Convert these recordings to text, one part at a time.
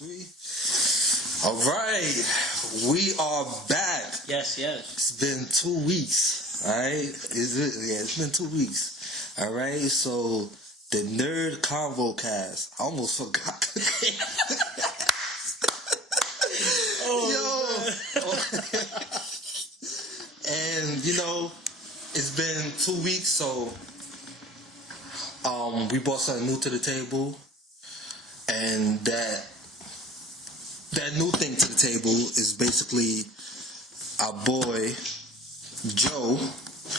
3. All right, we are back. Yes. It's been 2 weeks. All right, it's been 2 weeks. All right, so the Nerd CONVO-CAST. I almost forgot. And it's been 2 weeks, so we brought something new to the table, and that new thing to the table is basically our boy Joe,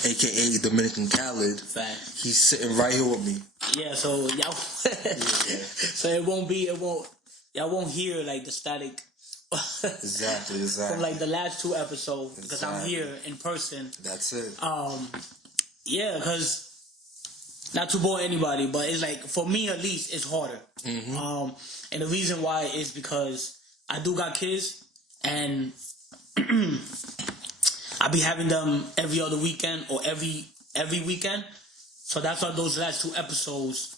aka Dominican Khaled. Fact. He's sitting right here with me. Yeah, so y'all, so y'all won't hear like the static. Exactly. From like the last 2 episodes, because I'm here in person. That's it. Yeah, because not to bore anybody, but it's like, for me at least, it's harder. Mm-hmm. And the reason why is because I do got kids, and I be having them every other weekend or every weekend. So that's why those last 2 episodes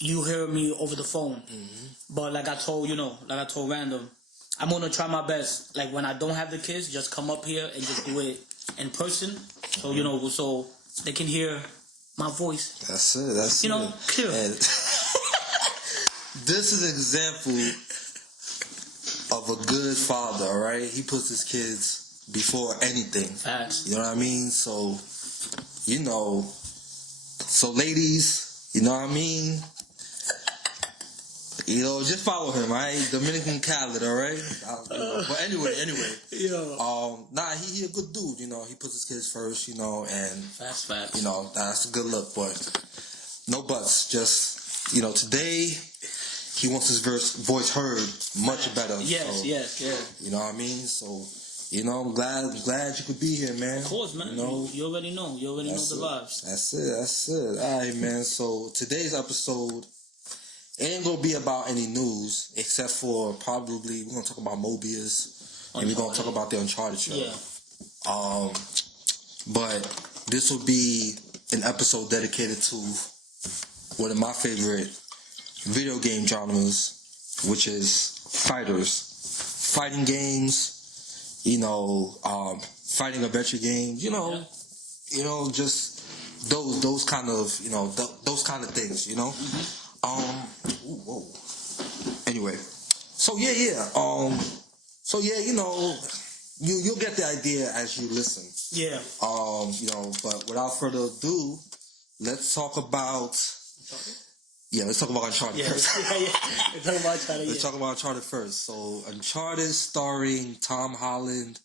you hear me over the phone. Mm-hmm. But like I told Random, I'm gonna try my best. Like when I don't have the kids, just come up here and just do it in person. So so they can hear my voice. That's it. Clear. And this is an example of a good father, all right? He puts his kids before anything. Facts. You know what I mean? So, so ladies, you know what I mean? Just follow him, all right? Dominican Khaled, all right? But anyway. Yeah. He a good dude, He puts his kids first, and... Facts. That's a good look, but no buts. Just, today... He wants his voice heard much better. Yes. You know what I mean? So, I'm glad you could be here, man. Of course, man. You already know. You already know the vibes. That's it. All right, man. So, today's episode ain't going to be about any news, except for probably we're going to talk about Mobius, and we're going to talk about the Uncharted trailer. Yeah. But this will be an episode dedicated to one of my favorite video game genres, which is fighting games, fighting adventure games, just those kind of those kind of things, Mm-hmm. Whoa. Anyway, you'll get the idea as you listen. Yeah. But without further ado, let's talk about. Yeah, let's talk about Uncharted first. Let's talk about Uncharted first. So, Uncharted starring Tom Holland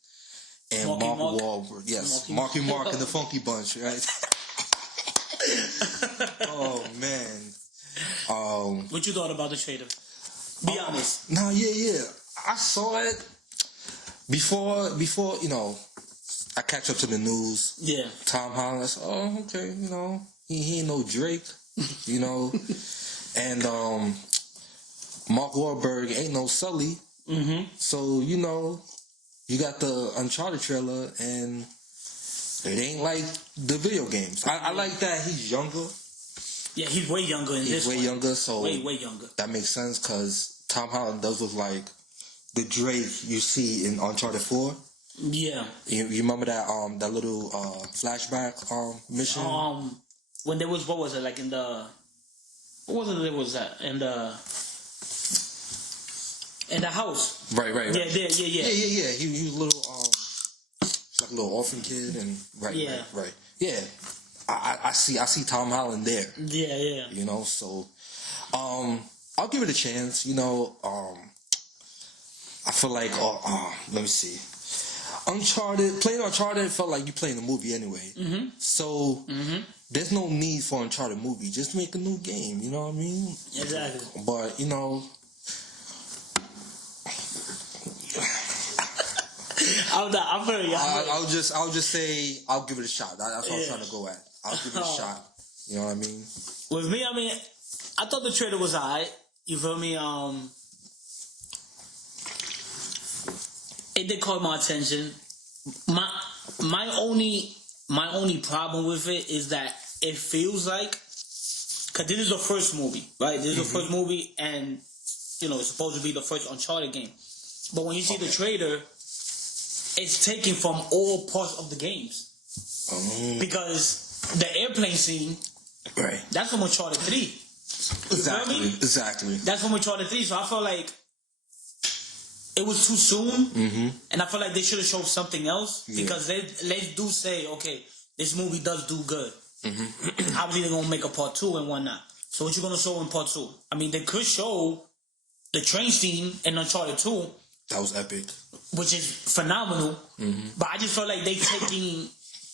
and Mark Wahlberg. Yes, Marky Mark and the Funky Bunch, right? Oh, man. What you thought about the trailer? Be honest. No, yeah. I saw it before, I catch up to the news. Yeah. Tom Holland, I said, okay, he ain't no Drake. And Mark Wahlberg ain't no Sully. Mm-hmm. So, you got the Uncharted trailer, and it ain't like the video games. I like that he's younger. Yeah, he's way younger in this He's way younger, so... Way younger. That makes sense, because Tom Holland does look like the Drake you see in Uncharted 4. Yeah. You remember that little flashback mission? When there was, what was it, like in the... What was it that was that? In the house. Right. Yeah. He was a little, like a little orphan kid, and right. Yeah. I see Tom Holland there. Yeah. So, I'll give it a chance, I feel like, let me see. Playing Uncharted felt like you playing a movie anyway. Mm-hmm. So, there's no need for Uncharted movie. Just make a new game, you know what I mean? Exactly. But, I'm very young. I'll just say I'll give it a shot. That's what I'm trying to go at. I'll give it a shot. You know what I mean? With me, I thought the trailer was alright. You feel me? It did call my attention. My only problem with it is that it feels like, because this is the first movie, right? This is the first movie, and it's supposed to be the first Uncharted game. But when you see the trailer, it's taken from all parts of the games. Because the airplane scene, right? That's from Uncharted 3. Exactly. That's from Uncharted 3. So I felt like it was too soon, and I feel like they should have shown something else because they do say, okay, this movie does do good. Obviously, they're gonna make a part 2 and whatnot. So what you gonna show in part 2? I mean, they could show the train scene in Uncharted 2. That was epic, which is phenomenal. But I just felt like they taking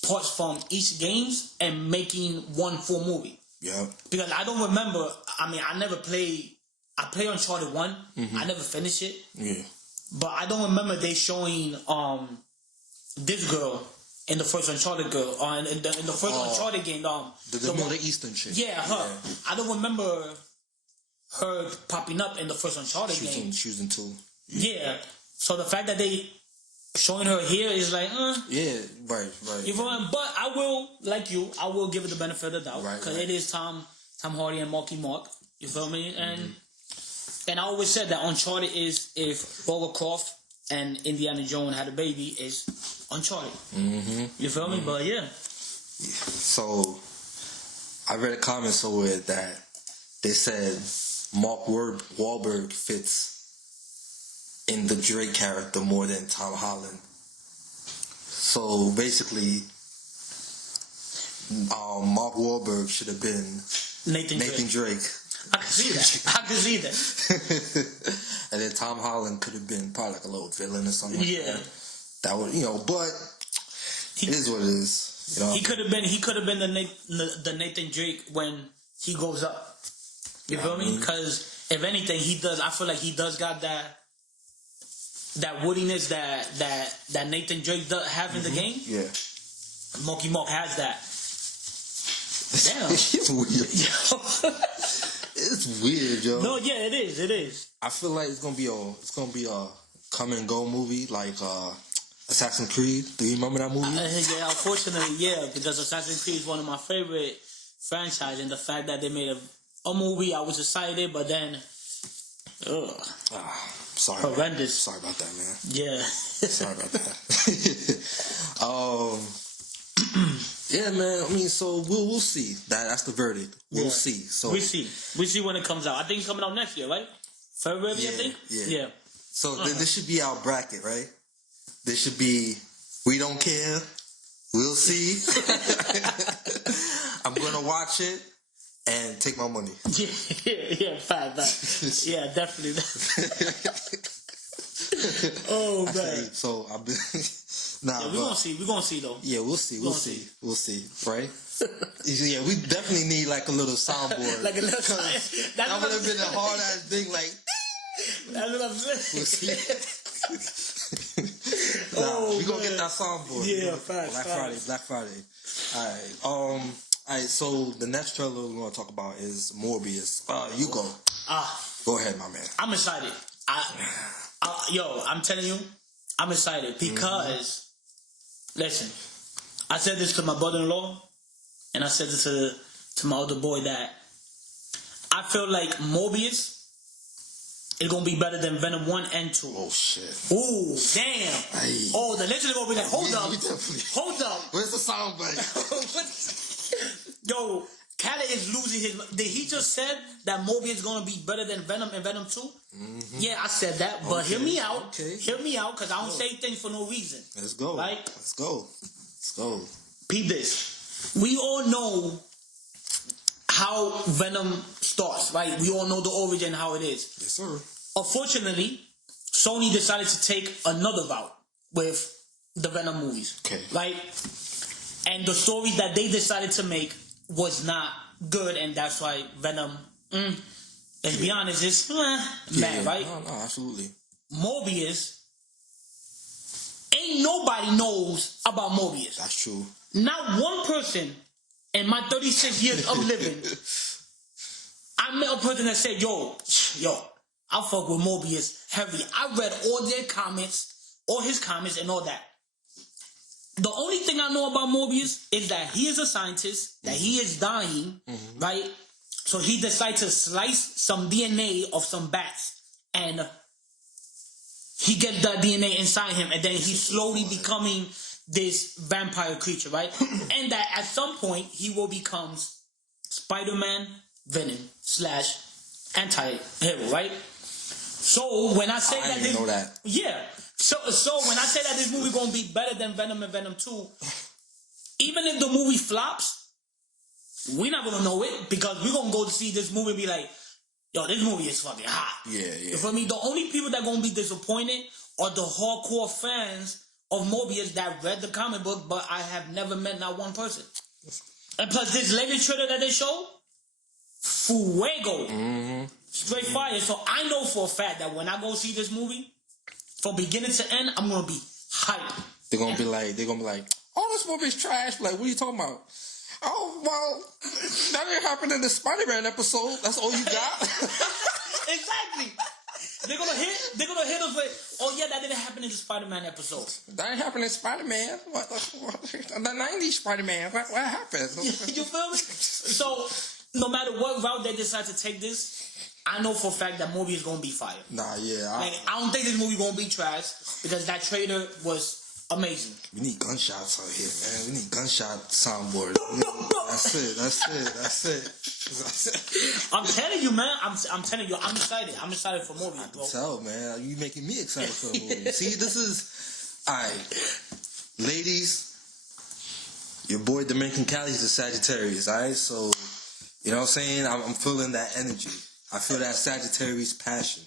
parts from each games and making one full movie. Yeah. Because I don't remember. I mean, I never played. I played Uncharted 1. I never finished it. Yeah. But I don't remember they showing this girl in the first Uncharted girl in the first Uncharted game. The Middle Eastern chick. Yeah, her. Yeah. I don't remember her popping up in the first Uncharted game. She was in 2. Yeah. So the fact that they showing her here is like, yeah, right. You know what? But I will, like you, I will give it the benefit of the doubt because it is Tom Hardy and Marky Mark. You feel me? And I always said that Uncharted is if Lara Croft and Indiana Jones had a baby, is Uncharted. You feel me? But yeah. So I read a comment somewhere that they said Mark Wahlberg fits in the Drake character more than Tom Holland. So basically, Mark Wahlberg should have been Nathan Drake. I can see that. And then Tom Holland could have been probably like a little villain or something. Yeah. That would, but it is what it is. He could have been the Nathan Drake when he grows up. You feel me? Because if anything, I feel like he does got that woodiness that Nathan Drake does have in the game. Yeah. Marky Mark has that. Damn. It's weird. It's weird, yo. No, yeah, it is. I feel like it's gonna be a come and go movie like Assassin's Creed. Do you remember that movie? Yeah, unfortunately, yeah, because Assassin's Creed is one of my favorite franchises, and the fact that they made a movie, I was excited, but then, sorry. Horrendous. Sorry about that, man. Yeah. Sorry about that. Yeah, man. I mean, so we'll see. That's the verdict. We'll see. So we see when it comes out. I think it's coming out next year, right? February, I think. Yeah. So this should be our bracket, right? This should be we don't care. We'll see. I'm gonna watch it and take my money. Fine. Yeah, definitely. Oh man. So I've been. We're gonna see though. Yeah, we'll see, right? Yeah, we definitely need like a little soundboard. Like a little soundboard. That would have been a hard ass thing. Like, that's what I'm saying. We'll see. We gonna get that soundboard. Yeah, Black Friday. All right. So the next trailer we're gonna talk about is Morbius. You go. Go ahead, my man. I'm excited. I'm telling you, I'm excited because. Listen, I said this to my brother-in-law, and I said this to my other boy that I feel like Morbius is going to be better than Venom 1 and 2. Oh, shit. Ooh, damn. Aye. Oh, the legend is going to be like, hold up. Where's the sound bite? Yo, Khaled is losing his... Did he just said that Morbius is going to be better than Venom and Venom 2? Yeah, I said that, but hear me out. Okay. Hear me out, because I don't say things for no reason. Let's go. Right? Let's go. Peep this. We all know how Venom starts, right? We all know the origin, how it is. Yes, sir. Unfortunately, Sony decided to take another route with the Venom movies. Okay. Right? And the story that they decided to make was not good, and that's why Venom, let's be honest, it's mad, right? No, absolutely. Morbius, ain't nobody knows about Morbius. That's true. Not one person in my 36 years of living, I met a person that said, yo, I fuck with Morbius heavy. I read all their comments, all his comments and all that. The only thing I know about Morbius is that he is a scientist, that he is dying, right? So he decided to slice some DNA of some bats and he gets the DNA inside him, and then he's slowly becoming this vampire creature, right? And that at some point he will become Spider-Man, Venom / anti-hero, right? So when I say I didn't know that. Yeah. So when I say that this movie gonna be better than Venom and Venom 2, even if the movie flops, we're not gonna know it because we're gonna go to see this movie and be like, yo, this movie is fucking hot. Yeah. You feel me? The only people that gonna be disappointed are the hardcore fans of Morbius that read the comic book, but I have never met not one person. And plus, this latest trailer that they showed, fuego, straight fire. So I know for a fact that when I go see this movie, from beginning to end, I'm gonna be hyped. They're gonna be like, oh, this movie's trash. Like, what are you talking about? Oh, well, that didn't happen in the Spider-Man episode. That's all you got. Exactly. They're gonna hit us with, oh yeah, that didn't happen in the Spider-Man episode. That didn't happen in Spider-Man. What the 90s Spider-Man. What happened? You feel me? So no matter what route they decide to take this, I know for a fact that movie is gonna be fire. Nah, yeah. I don't think this movie gonna be trash because that trailer was amazing. We need gunshots out here, man. We need gunshot soundboard. That's it. I'm telling you, man. I'm telling you, I'm excited. I'm excited for movies, bro. Tell, man. You making me excited for a movie. See, this is alright. Ladies, your boy Dominican Cali's a Sagittarius, alright? So, you know what I'm saying? I'm feeling that energy. I feel that Sagittarius passion.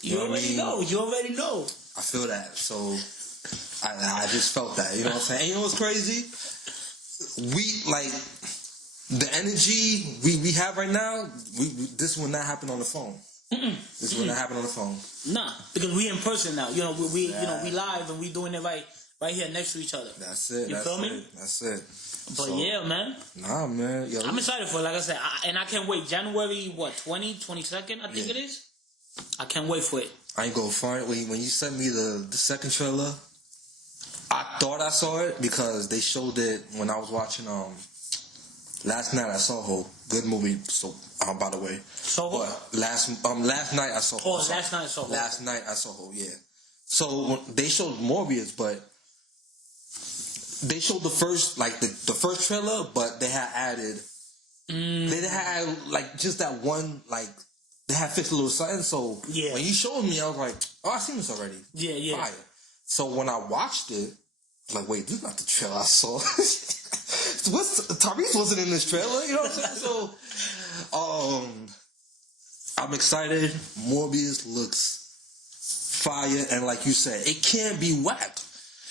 You already know. You already know. I feel that. So I just felt that. You know what I'm saying? And you know what's crazy? We like the energy we have right now. This will not happen on the phone. This will not happen on the phone. Nah, because we in person now. You know we live and we doing it right here next to each other. That's it. You feel me? That's it. But yeah, man. Nah, man. Yo, I'm excited for it, like I said, and I can't wait. January 22nd, I think it is. I can't wait for it. I ain't gonna front. When you sent me the second trailer, I thought I saw it because they showed it when I was watching last night I saw Soho. Good movie. So by the way. Soho? But last night I saw Soho. Oh, last night I saw Soho. Last night I saw Soho, yeah. So they showed Morbius, but they showed the first trailer, but they had added they had like just that one, like they had fixed a little something. So when you showed me, I was like, oh, I've seen this already. Yeah. Fire. So when I watched it, I was like, wait, this is not the trailer I saw. Tyrese wasn't in this trailer, you know what I'm saying? So I'm excited. Morbius looks fire, and like you said, it can't be whack.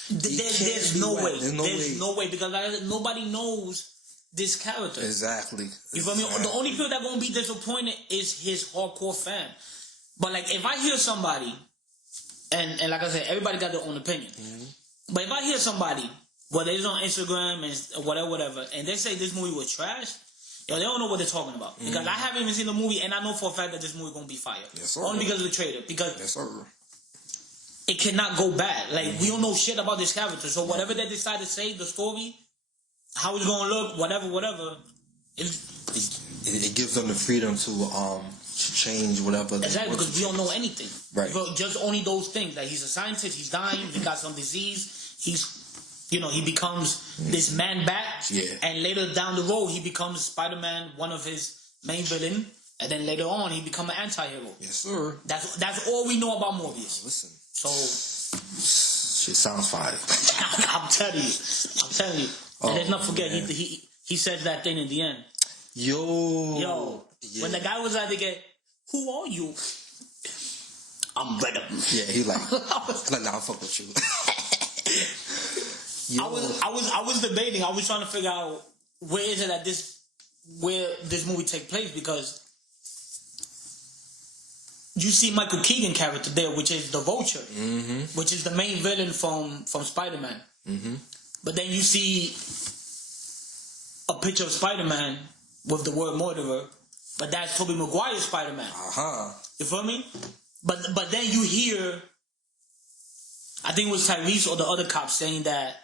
There's no way. There's no way because like I said, nobody knows this character. Exactly. You feel me? The only people that gonna be disappointed is his hardcore fan. But like if I hear somebody, and like I said, everybody got their own opinion. But if I hear somebody, whether it's on Instagram and whatever, and they say this movie was trash, yo, they don't know what they're talking about. Because I haven't even seen the movie, and I know for a fact that this movie gonna be fire. Yes, sir. Only because of the trailer. Because yes, sir. It cannot go bad. Like, we don't know shit about this character. So whatever they decide to say, the story, how it's gonna look, whatever, it gives them the freedom to change whatever. Exactly, because we don't know anything. Right. Just only those things. Like, he's a scientist, he's dying, he got some disease, he becomes this man-bat, and later down the road, he becomes Spider-Man, one of his main villain, and then later on, he becomes an anti-hero. Yes, sir. That's all we know about Morbius. Listen. So, shit sounds fire. I'm telling you. And let's not forget, he says that thing in the end. Yo. Yeah. When the guy was like, who are you? I'm Venom. Yeah, he like, nah, I'll fuck with you. I was debating. I was trying to figure out where is it that where this movie take place, because you see Michael Keegan character there, which is the Vulture, which is the main villain from Spider-Man. But then you see a picture of Spider-Man with the word murderer, but that's Tobey Maguire's Spider-Man. You feel me? But then you hear, I think it was Tyrese or the other cop saying that,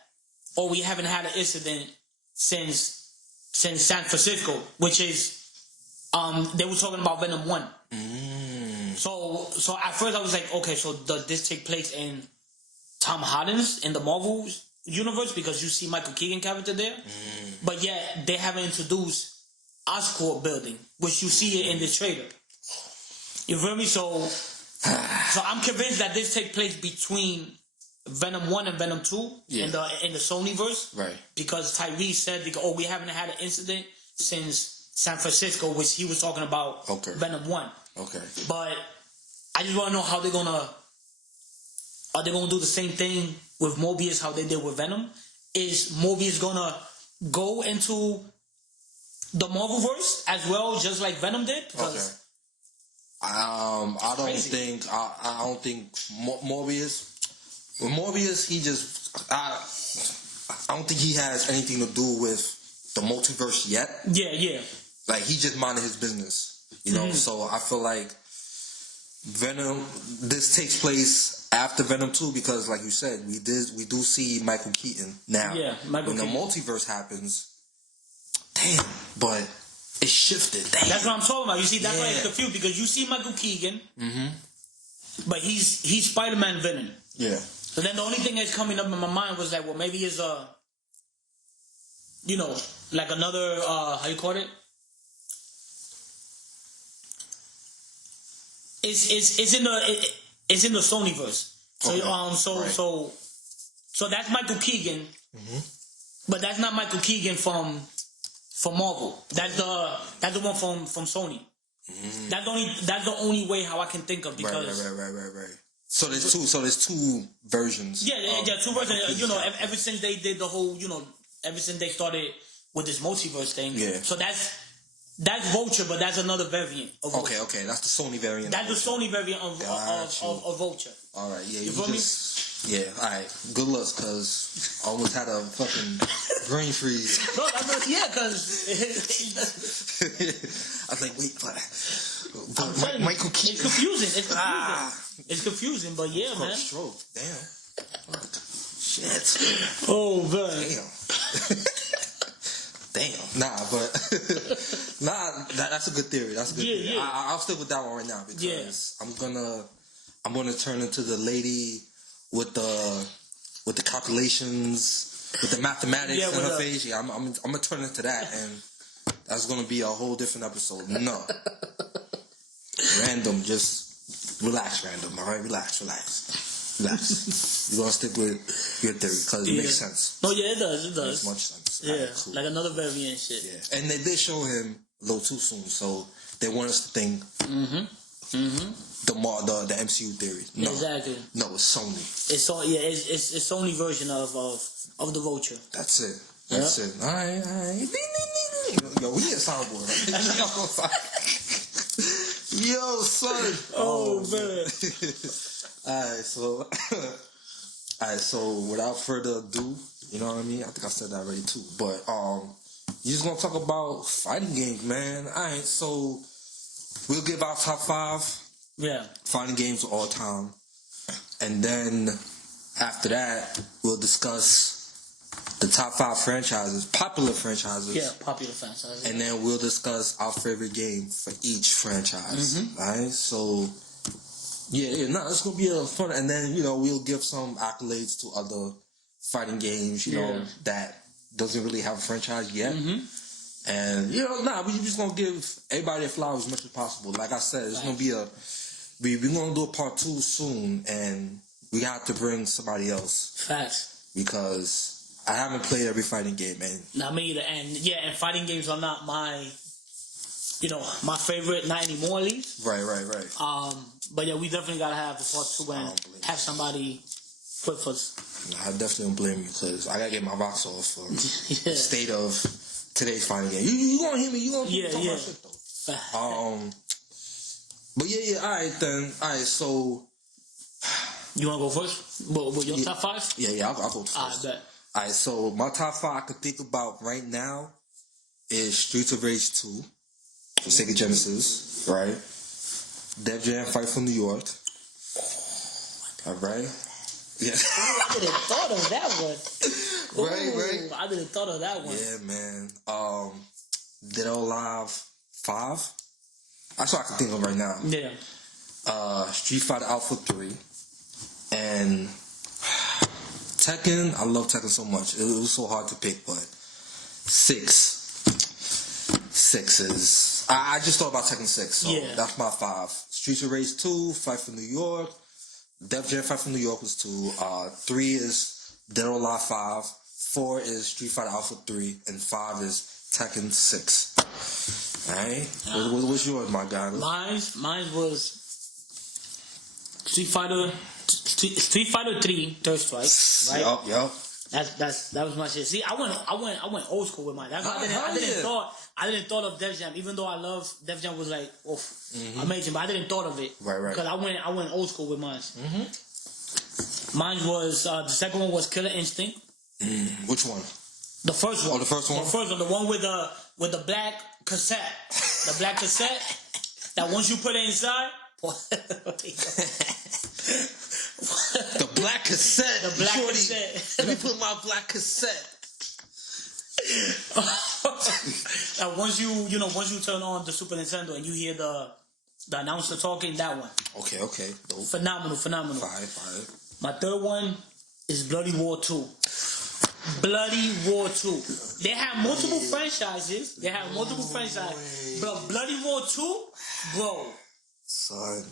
oh, we haven't had an incident since San Francisco, which is they were talking about Venom 1. So at first I was like, okay, so does this take place in Tom Holland's in the Marvel universe, because you see Michael Keegan character there, but yet they haven't introduced Oscorp building, which you see it in the trailer. You feel me? So I'm convinced that this takes place between Venom 1 and Venom 2 in the Sonyverse, right? Because Tyrese said, we haven't had an incident since San Francisco, which he was talking about Venom 1. Okay. But I just want to know how they're gonna. Are they gonna do the same thing with Morbius how they did with Venom? Is Morbius gonna go into the Marvelverse as well, just like Venom did? Because I don't think Morbius. With Morbius, he just I don't think he has anything to do with the multiverse yet. Yeah. Like, he just minded his business, you know. So I feel like Venom. This takes place after Venom 2 because, like you said, we do see Michael Keaton now. Yeah, when the multiverse happens, damn, but it shifted. Damn. That's what I'm talking about. You see, that's why it's confused, because you see Michael Keegan, but he's Spider-Man Venom. Yeah. So then the only thing that's coming up in my mind was like, well, maybe it's like another how you call it? It's in the Sonyverse. So so that's Michael Keegan, but that's not Michael Keegan from Marvel. That's the one from Sony. That's the only way how I can think of, because right. So there's two versions. Yeah, two versions. Ever since they did the whole, ever since they started with this multiverse thing. Yeah. So that's Vulture, but that's another variant of Vulture. Okay, that's the Sony variant. That's the Sony variant of Vulture. All right, yeah, you feel me? Yeah, all right. Good luck, cause I almost had a fucking brain freeze. No, because I was like, wait, but Michael Keaton. It's confusing. It's confusing, but yeah, man. Stroke, damn. Shit. Oh man. Damn. That's a good theory. That's a good theory. Yeah. I'll stick with that one right now, because I'm gonna turn into the lady with the calculations, with the mathematics in her face. Yeah, I'm gonna turn into that, and that's gonna be a whole different episode. No. Random, just relax, Random. All right, relax. You're gonna stick with your theory because it makes sense. No, yeah, it does. It makes much sense. Yeah, right, cool. Like another variant shit. Yeah, and they did show him a little too soon, so they want us to think the MCU theory. No, exactly. No, it's Sony. It's Sony version of the Vulture. That's it. That's it. All right. Yo, we need a soundboard. Right? Yo, son. Oh man. Alright, so without further ado, you know what I mean? I think I said that already too. But you're just gonna talk about fighting games, man. Alright, so we'll give our top 5 fighting games of all time. And then after that, we'll discuss the top 5 franchises, popular franchises. Yeah, popular franchises. And then we'll discuss our favorite game for each franchise. Alright, so it's gonna be a fun, and then we'll give some accolades to other fighting games, that doesn't really have a franchise yet, and we just gonna give everybody their flowers as much as possible. Like I said, it's gonna be we're gonna do a part 2 soon, and we have to bring somebody else. Facts. Because I haven't played every fighting game, man. Not me either, and fighting games are not my favorite, not anymore at least. Right. But yeah, we definitely gotta have a part 2 and have somebody with us. I definitely don't blame you, because I gotta get my rocks off for the state of today's fighting game. You gonna hear me? You gonna talk about shit though? But alright then. Alright, so you wanna go first? With your top 5? Yeah, I'll go first. I bet. Alright, so my top 5 I could think about right now is Streets of Rage 2 for Sega Genesis, right? Def Jam Fight for New York. Alright. Yeah. I didn't thought of that one. Right. I didn't thought of that one. Yeah, man. Dead or Alive 5. That's what I can think of right now. Yeah. Street Fighter Alpha 3, and Tekken. I love Tekken so much. It was so hard to pick, but 6 is... I just thought about Tekken 6, so that's my 5. Streets of Rage 2, Fight for New York. Def Jam Fight for New York was 2. 3 is Dead or Alive 5. 4 is Street Fighter Alpha 3. And 5 is Tekken 6. Alright? What's yours, my guy? Mine was Street Fighter 3, Third Strike. Right? Yup. That was my shit. See, I went old school with mine. That's why I didn't thought of Def Jam, even though I love Def Jam was like amazing, but I didn't thought of it. Right. Because I went old school with mine. Mine was the second one was Killer Instinct. Which one? The first one. Oh, the first one. The first one, the one with the black cassette. The black cassette. That once you put it inside. The black cassette. The black cassette. Let me put my black cassette. Once you turn on the Super Nintendo and you hear the announcer talking, that one. Okay. Dope. Phenomenal. Fire. My third one is Bloody War 2. Bloody War 2. They have multiple franchises. But Bloody War 2, bro. Son.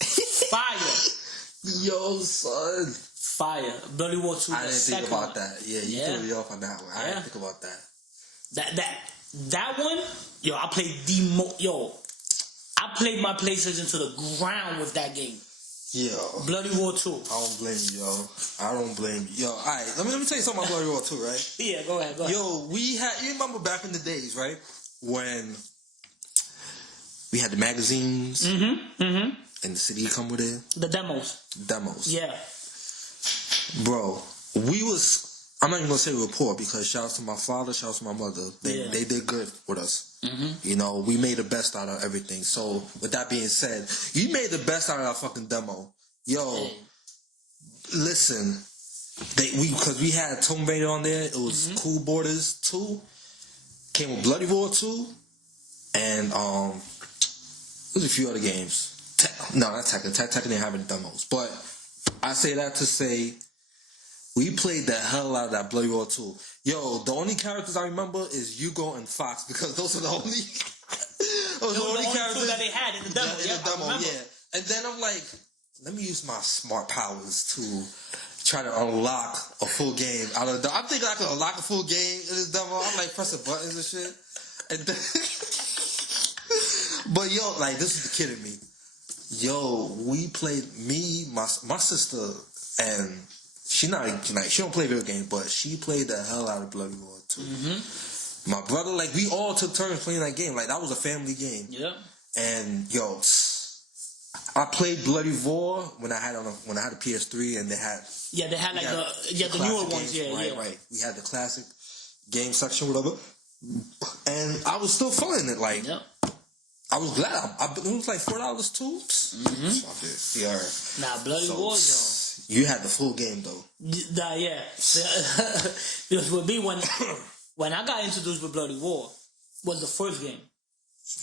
Fire. Yo, son. Fire. Bloody War 2. I didn't think about that. Yeah, you threw me off on that one. I didn't think about that. That one, yo, I played I played my PlayStation to the ground with that game. Yo. Bloody War 2. I don't blame you, yo. Yo, alright, let me tell you something about Bloody War 2, right? Yeah, go ahead. Yo, you remember back in the days, right? When we had the magazines and the CD come with it? The demos. Yeah. Bro, I'm not even gonna say we were poor, because shout out to my father, shout out to my mother. They did good with us. You know, we made the best out of everything. So with that being said, you made the best out of that fucking demo. Yo, listen, because we had Tomb Raider on there. It was Cool Borders 2. Came with Bloody War 2, and there's a few other games. No, not Tekken. Tekken didn't have any demos, but I say that to say, we played the hell out of that Bloody War 2. Yo, the only characters I remember is Yugo and Fox, because those are the only characters that they had in the demo. And then I'm like, let me use my smart powers to try to unlock a full game out of the. I'm thinking I could unlock a full game in this demo. I'm like pressing buttons and shit. And then, but yo, like, this is the kid in me. Yo, we played, my sister, and she don't play video games, but she played the hell out of Bloody War 2. My brother, like, we all took turns playing that game. Like, that was a family game. Yeah. And yo, I played Bloody War when I had a PS3, and they had the newer ones. Right. We had the classic game section, whatever. And I was still feeling it. Like, I was glad. It was like $4 too. Yeah. Nah, Bloody War, yo. You had the full game though. Yeah. Because with me, when I got introduced with Bloody War, was the first game,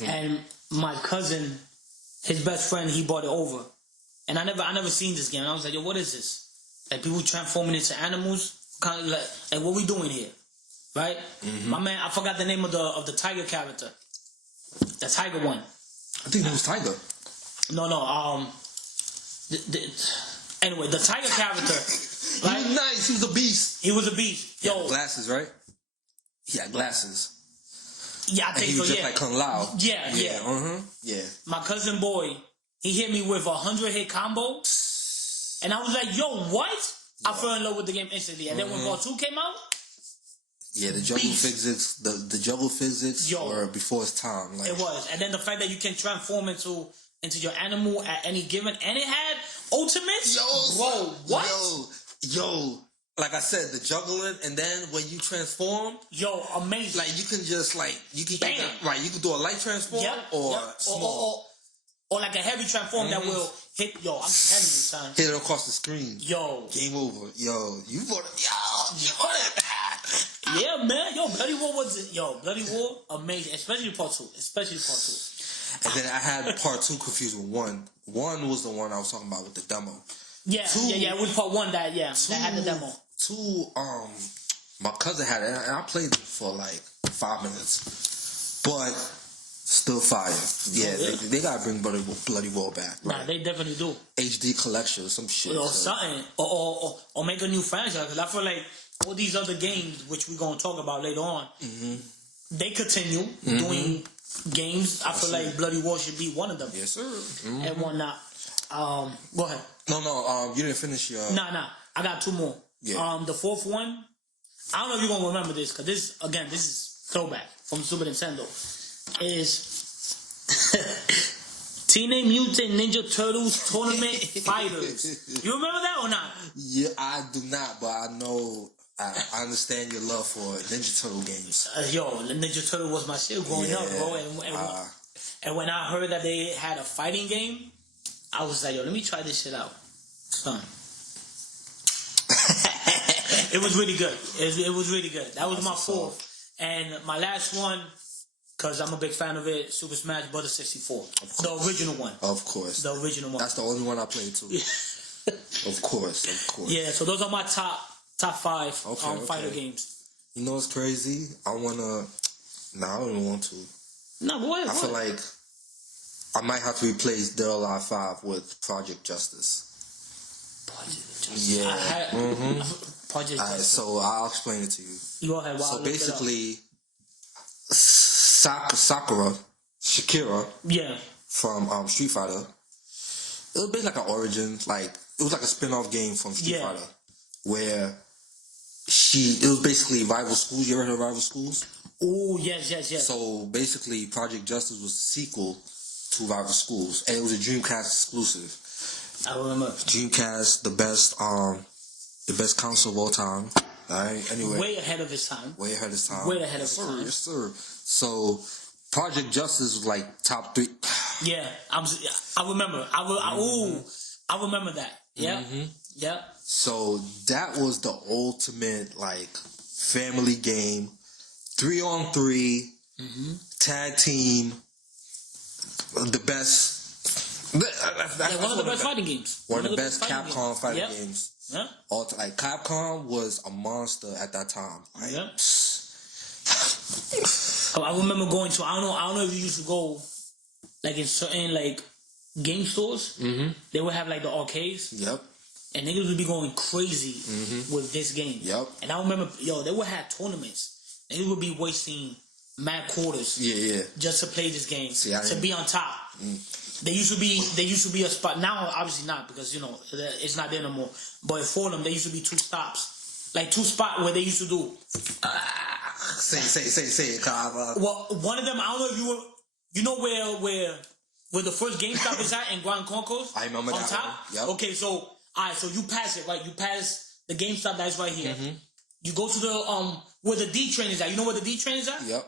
and my cousin, his best friend, he brought it over, and I never seen this game. And I was like, yo, what is this? Like, people transforming into animals, kind of like what we doing here, right? My man, I forgot the name of the tiger character. The tiger one. I think it was Tiger. No. Anyway, the tiger character. Right? He was nice. He was a beast. Yo. He had glasses, right? He had glasses. Yeah, I think so. He was just like Kung Lao. Yeah. Yeah. My cousin boy, he hit me with a 100-hit combo, and I was like, "Yo, what?" I fell in love with the game instantly. And then when Part 2 came out. Yeah, the juggle physics, the juggle physics were before its time. Like, it was, and then the fact that you can transform into your animal at any given, and it had ultimates. Bro, what? Yo, like I said, the juggling, and then when you transform, amazing. Like, you can just you can you can do a light transform or small. Or like a heavy transform that will hit. I'm telling you, son. Hit it across the screen. Game over. You bought it. You bought it. Yeah, man. Bloody War Bloody War, amazing. Especially part 2. And then I had part 2 confused with 1. 1 was the one I was talking about with the demo. Yeah, 2, it was part 1 that had the demo. 2, my cousin had it, and I played it for like 5 minutes. But still fire. Yeah, they gotta bring Bloody Roar back. Right? Nah, they definitely do. HD collection or some shit. Or something. Or make a new franchise. Because I feel like all these other games, which we're going to talk about later on, they continue doing games. I feel like Bloody Roar should be one of them. Yes, sir. And whatnot. Go ahead. No, you didn't finish your... Nah. I got 2 more. Yeah. The 4th one, I don't know if you're going to remember this, because this is throwback from Super Nintendo. Is Teenage Mutant Ninja Turtles Tournament Fighters. You remember that or not? Yeah, I do not, but I know... I understand your love for Ninja Turtle games. Ninja Turtle was my shit growing up, bro. And when I heard that they had a fighting game, I was like, let me try this shit out. Son. It was really good. It was really good. That was my 4th. And my last one, because I'm a big fan of it, Super Smash Bros. 64. The original one. Of course. The original one. That's the only one I played too. Of course. Yeah, so those are my top 5 fighter games. You know what's crazy? I don't even want to. No, boy. I feel like I might have to replace Dead or Alive 5 with Project Justice. Yeah. Project Justice. So I'll explain it to you. You go ahead. So basically, Shakira, from Street Fighter, it was basically like an origin, it was like a spin-off game from Street Fighter, where it was basically rival schools. You ever heard of rival schools? Oh, yes. So basically, Project Justice was a sequel to rival schools, and it was a Dreamcast exclusive. I remember. Dreamcast, the best console of all time. Alright, anyway. Way ahead of its time. Yes, sir. So, Project Justice was like top 3. Yeah, I remember. I remember that. Yeah. Yeah. So, that was the ultimate, family game. 3-on-3, tag team, the best. One of the best fighting games. One of the best Capcom fighting games. Yeah. Capcom was a monster at that time. I remember going to, I don't know if you used to go in certain game stores. They would have the arcades. Yep. And niggas would be going crazy with this game. Yep. And I remember, they would have tournaments. Niggas would be wasting mad quarters. Yeah. Just to play this game. To be on top. There used to be a spot. Now, obviously not, because, it's not there no more. But for them, there used to be 2 stops. 2 spots where they used to do... Say it, Kava. Well, one of them, I don't know if you were... You know where the first GameStop is at in Grand Concourse? I remember on that top? one. Yep. Okay, so you pass it, right? You pass the GameStop that's right here. You go to the... where the D train is at. You know where the D train is at? Yep.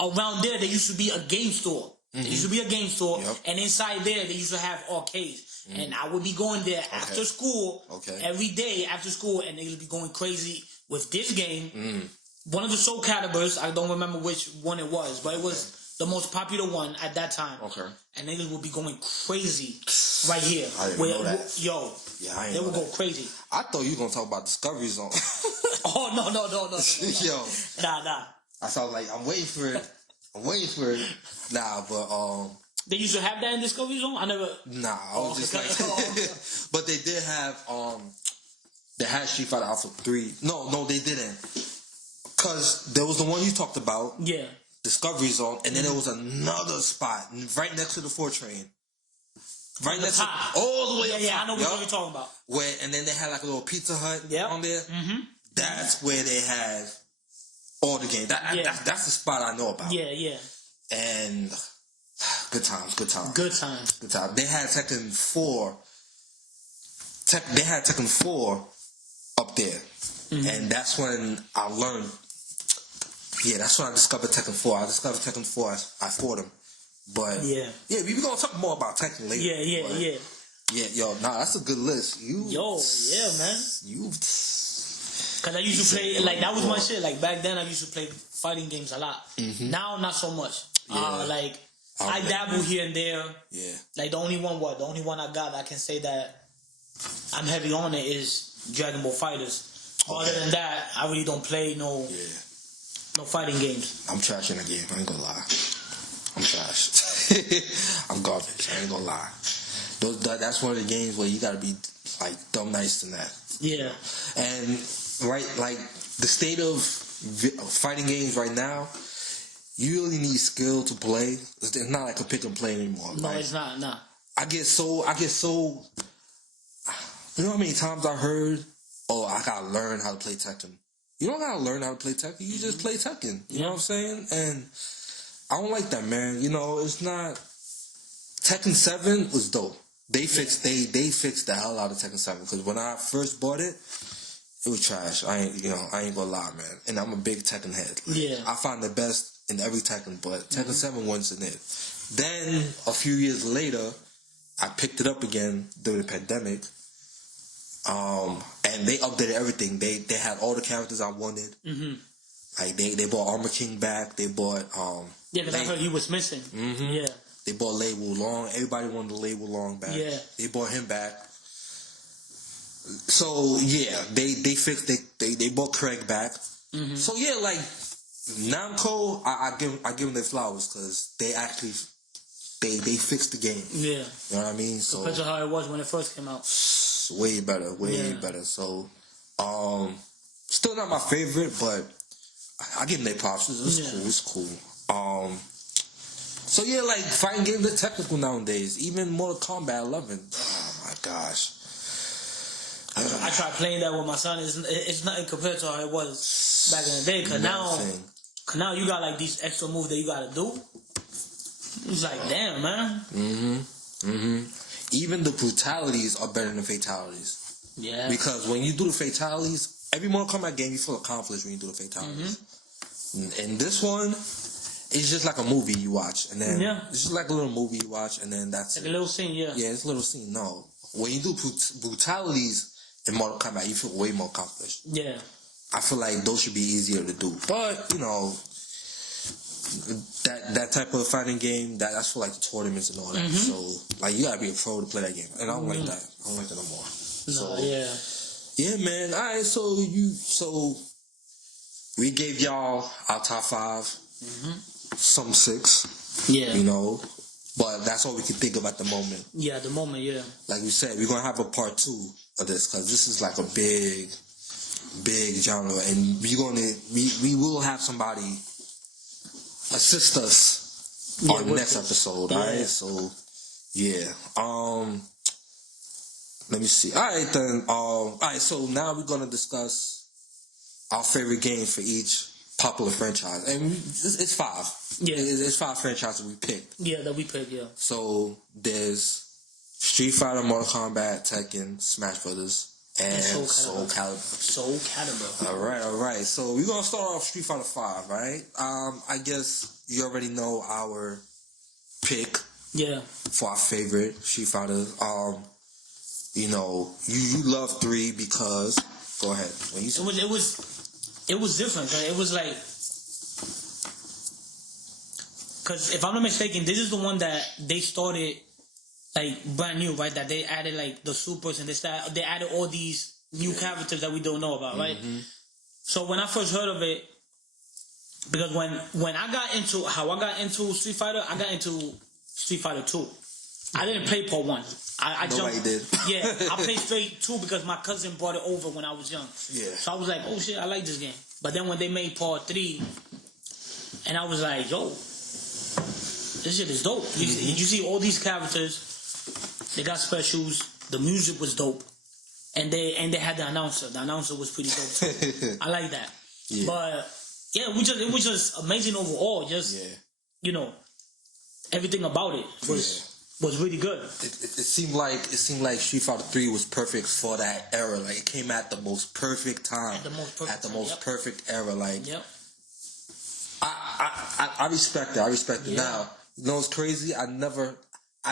Around there used to be a game store. There used to be a game store, and inside there, they used to have arcades. And I would be going there after school, every day after school, and they would be going crazy with this game. One of the Soul Caliburs, I don't remember which one it was, but it was the most popular one at that time. And niggas would be going crazy right here. I didn't know that. They would go crazy. I thought you were going to talk about Discovery Zone. Oh, no. Yo. Nah. I thought, I'm waiting for it. Nah, but they used to have that in Discovery Zone? I never. Nah, I was just but they did have they had Street Fighter Alpha 3. No, they didn't. Cause there was the one you talked about. Yeah. Discovery Zone, and then there was another spot right next to the 4 train. Right next to all the way up. Yeah, I know what you're talking about. And then they had a little Pizza Hut on there. That's where they have all the games. That's the spot I know about. Yeah. And good times. They had Tekken 4. They had Tekken 4 up there. And that's when I learned. Yeah, that's when I discovered Tekken 4. I discovered Tekken 4. I fought him. But we're gonna talk more about Tekken later. Yeah. That's a good list. Man. Cause I used to play that was my shit. Back then, I used to play fighting games a lot. Now, not so much. I dabble here and there. Yeah. Like the only one I got I can say that I'm heavy on it is Dragon Ball Fighters. Okay. Other than that, I really don't play no fighting games. I'm trash in the game. I ain't gonna lie. I'm trash. I'm garbage. I ain't gonna lie. That's one of the games where you gotta be like dumb nice in that. Yeah. And like the state of fighting games right now, you really need skill to play. It's not like a pick and play anymore. No, it's not. Nah. I get so. You know how many times I heard, "Oh, I gotta learn how to play Tekken." You don't gotta learn how to play Tekken. You just play Tekken. You know what I'm saying? And I don't like that, man. You know, it's not. Tekken 7 was dope. They fixed the hell out of Tekken 7 because when I first bought it, it was trash. I ain't gonna lie, man. And I'm a big Tekken head. Like, I find the best in every Tekken, but Tekken 7 wasn't it. Then a few years later, I picked it up again during the pandemic. And they updated everything. They had all the characters I wanted. Mm-hmm. Like they brought Armor King back. They brought because I heard he was missing. Mm-hmm. Yeah. They brought Lei Wulong. Everybody wanted Lei Wulong back. Yeah. They brought him back. So yeah, they fixed they brought Craig back. Mm-hmm. So yeah, like Namco, I give them their flowers because they actually they fixed the game. Yeah. You know what I mean? So compared to how it was when it first came out. Way better, way better. So, still not my favorite, but I give them their props. It's cool. So yeah, like fighting games are technical nowadays. Even Mortal Kombat 11. Oh my gosh. I tried playing that with my son. It's nothing compared to how it was back in the day. Cause now you got like these extra moves that you gotta do. It's like damn, man. Even the brutalities are better than fatalities. Yeah. Because when you do the fatalities, every Mortal Kombat game you feel accomplished when you do the fatalities. And this one, it's just like a movie you watch, and then it's just like a little movie you watch, and then that's like a little scene. Yeah, it's a little scene. No, when you do brutalities in Mortal Kombat, you feel way more accomplished. Yeah, I feel like those should be easier to do, but you know, that type of fighting game that's for like the tournaments and all that. So like you gotta be a pro to play that game, and I don't like that. I don't like that no more. Yeah, man. All right, so we gave y'all our top 5. Some 6, you know, but that's all we can think of at the moment. Yeah, at the moment, like we said, we're gonna have a part 2 of this because this is like a big genre, and we will have somebody assist us on the next episode. All right, so let me see. All right then. All right, so now we're gonna discuss our favorite games for each popular franchise, and it's 5. Yeah, it's 5 franchises we picked. Yeah, that we picked. Yeah. So there's Street Fighter, Mortal Kombat, Tekken, Smash Brothers, and Soul Calibur. All right. So we're gonna start off Street Fighter 5, right? I guess you already know our pick. Yeah. For our favorite Street Fighter. You know, you love 3 because go ahead. It was different. It was like, because if I'm not mistaken, this is the one that they started like brand new, right? That they added like the supers and they added all these new characters that we don't know about, right? So when I first heard of it, because when I got into Street Fighter, I got into Street Fighter 2. I didn't play part 1. Nobody did. Yeah, I played straight 2 because my cousin brought it over when I was young. Yeah. So I was like, oh shit, I like this game. But then when they made part 3, and I was like, yo, this shit is dope. You see all these characters, they got specials, the music was dope, and they had the announcer. The announcer was pretty dope too. I like that. Yeah. But yeah, it was just amazing overall. Just you know, everything about it was really good. It seemed like Street Fighter 3 was perfect for that era. Like it came at the most perfect time. At the most perfect era. Like I respect it. I respect it. Now, you know what's crazy? I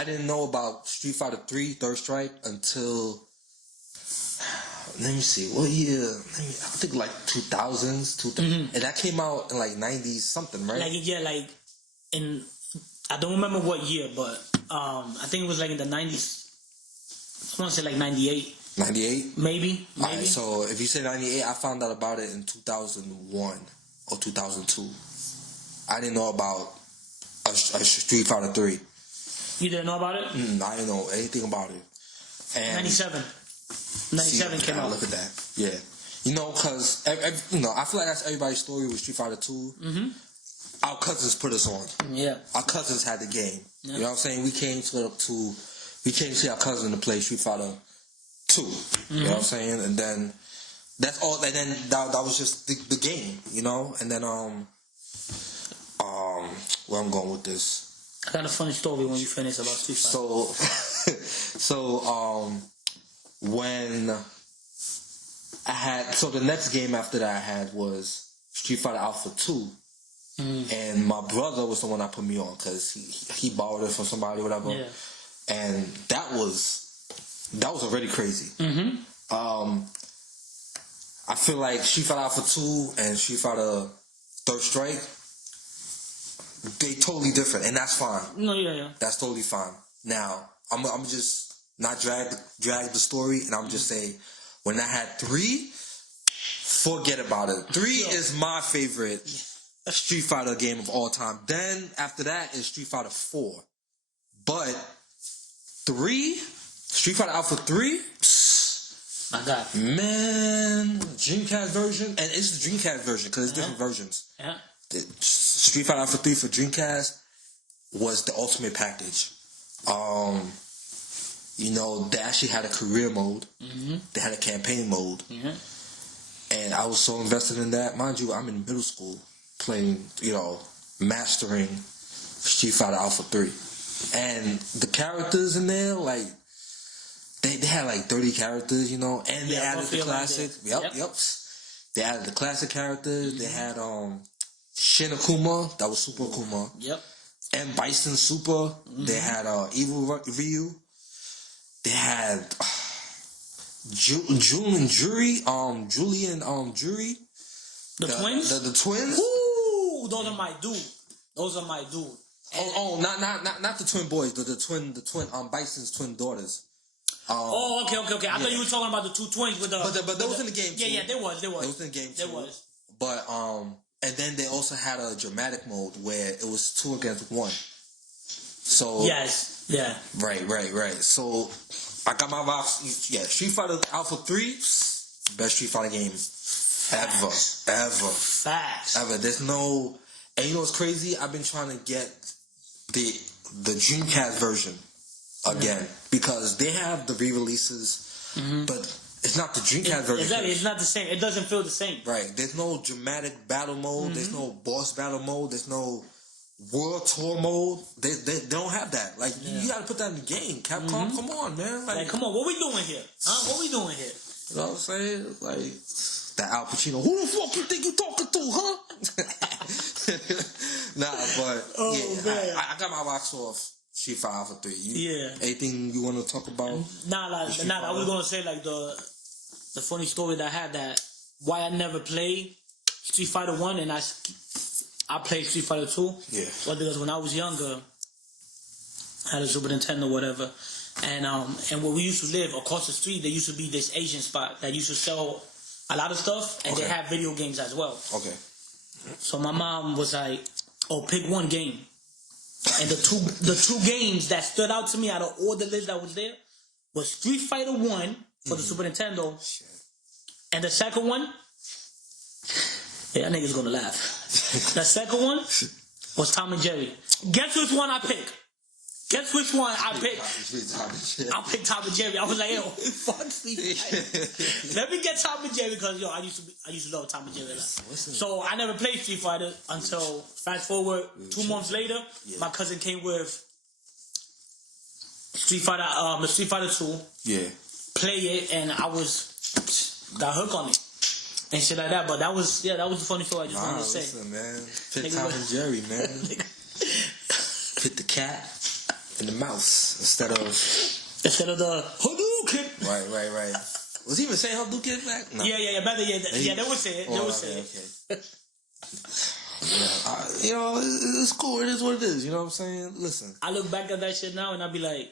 didn't know about Street Fighter 3 Third Strike until, let me see, what year? I think like 2000s. And that came out in like 90s something, right? Like in I don't remember what year, but I think it was like in the 90s. I want to say like 98. 98? Maybe. Alright, so if you say 98, I found out about it in 2001 or 2002. I didn't know about a Street Fighter 3. You didn't know about it? I didn't know anything about it. And 97. 97 came out. Look at that. Yeah. You know, because, I feel like that's everybody's story with Street Fighter 2. Mm-hmm. Our cousins put us on. Yeah. Our cousins had the game. Yeah. You know what I'm saying? We came to see our cousin to play Street Fighter 2. Mm-hmm. You know what I'm saying? And then that's all. And then that was just the game. You know. And then where I'm going with this. I got a funny story when you finish about Street Fighter. So when I had, the next game after that I had was Street Fighter Alpha 2. And my brother was the one that put me on because he borrowed it from somebody or whatever. Yeah. And that was already crazy. Mm-hmm. I feel like Street Fighter Alpha 2 and Street Fighter Third Strike, they totally different, and that's fine. No, yeah. That's totally fine. Now, I'm just not drag the story, and I'm just say, when I had 3, forget about it. 3 is my favorite Street Fighter game of all time. Then, after that, is Street Fighter 4. But 3, Street Fighter Alpha 3, my God. Man, Dreamcast version, and it's the Dreamcast version, because it's different versions. Yeah. Street Fighter Alpha 3 for Dreamcast was the ultimate package. They actually had a career mode. Mm-hmm. They had a campaign mode. Mm-hmm. And I was so invested in that. Mind you, I'm in middle school playing, mastering Street Fighter Alpha 3. And the characters in there, like, they had like 30 characters, and they added the classic. Yep. They added the classic characters. Mm-hmm. They had Shin Akuma, that was Super Akuma. Yep. And Bison Super. Mm-hmm. They had Evil Ryu. They had Julian Jury. The twins? The twins? Ooh, those are my dude. Not the twin boys, the twin Bison's twin daughters. Okay. I thought you were talking about the two twins with the. But that was in the game too. Yeah, there was. It was in the game too. There was. But and then they also had a dramatic mode where it was 2 against 1. So yes, yeah. Right. So I got my box. Yeah, Street Fighter Alpha 3, best Street Fighter game ever. Facts. Ever. There's no. And you know what's crazy? I've been trying to get the Dreamcast version again because they have the re-releases, but it's not the Dreamcast version. Exactly, it's not the same. It doesn't feel the same. Right. There's no dramatic battle mode. There's no boss battle mode. There's no world tour mode. They don't have that. Like you got to put that in the game. Capcom, come on, man. Like, come on, what we doing here? Huh? What we doing here? You know what I'm saying? Like that Al Pacino. Who the fuck you think you talking to, huh? Man. I got my box off Street Fighter Alpha 3. Anything you want to talk about? I was going to say, like, the funny story that I had, that why I never played Street Fighter 1 and I played Street Fighter 2. Yeah. Well, because when I was younger, I had a Super Nintendo or whatever, and where we used to live, across the street, there used to be this Asian spot that used to sell a lot of stuff, and they had video games as well. Okay. So my mom was like, pick one game. And the two games that stood out to me out of all the list that was there was Street Fighter 1 for the Super Nintendo. Shit. And the second one, that nigga's gonna laugh. The second one was Tom and Jerry. Guess which one I picked? Guess which one I picked? I picked Tom and Jerry. I was like, fuck Street Fighter. Let me get Tom and Jerry because I used to love Tom and Jerry a lot. So I never played Street Fighter until fast forward 2 months later. My cousin came with Street Fighter 2. Yeah. Play it, and I got hooked on it and shit like that. But that was the funny story I just wanted to say. Listen, man. Pick Tom and Jerry, man. Hit the cat in the mouse instead of the Hadouken. Right. Was he even saying Hadouken back? No. Yeah, better. Yeah, they would say it. They would say it. Yeah, it's cool. It is what it is. You know what I'm saying? Listen, I look back at that shit now and I be like,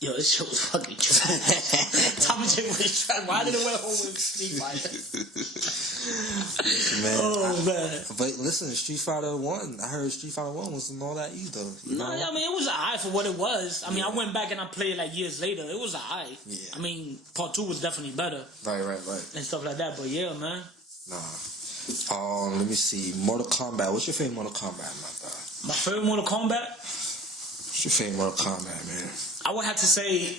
yo, this shit was fucking trash. Tommy J was trash. Why did it went home with Street Fighter? Man, man. But listen, Street Fighter 1, I heard Street Fighter 1 wasn't all that either. No, I mean, it was alright for what it was. I mean, I went back and I played it like years later. It was alright. Yeah. I mean, part 2 was definitely better. Right. And stuff like that. But yeah, man. Nah. Let me see. Mortal Kombat. What's your favorite Mortal Kombat, my guy? My favorite Mortal Kombat? What's your favorite Mortal Kombat, man? I would have to say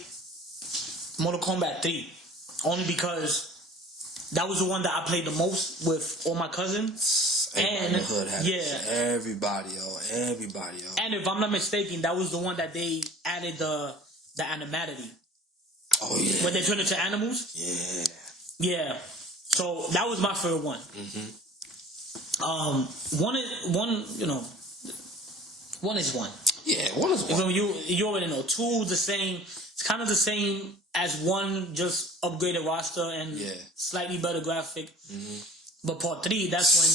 Mortal Kombat 3. Only because that was the one that I played the most with all my cousins. Everybody in the hood had it. Everybody, yo. And if I'm not mistaken, that was the one that they added the animality. Oh, yeah. When they turned into animals? Yeah. So that was my favorite one. One is one. Yeah, one is one. You already know. 2 the same. It's kind of the same as 1, just upgraded roster and slightly better graphic. But part 3, that's when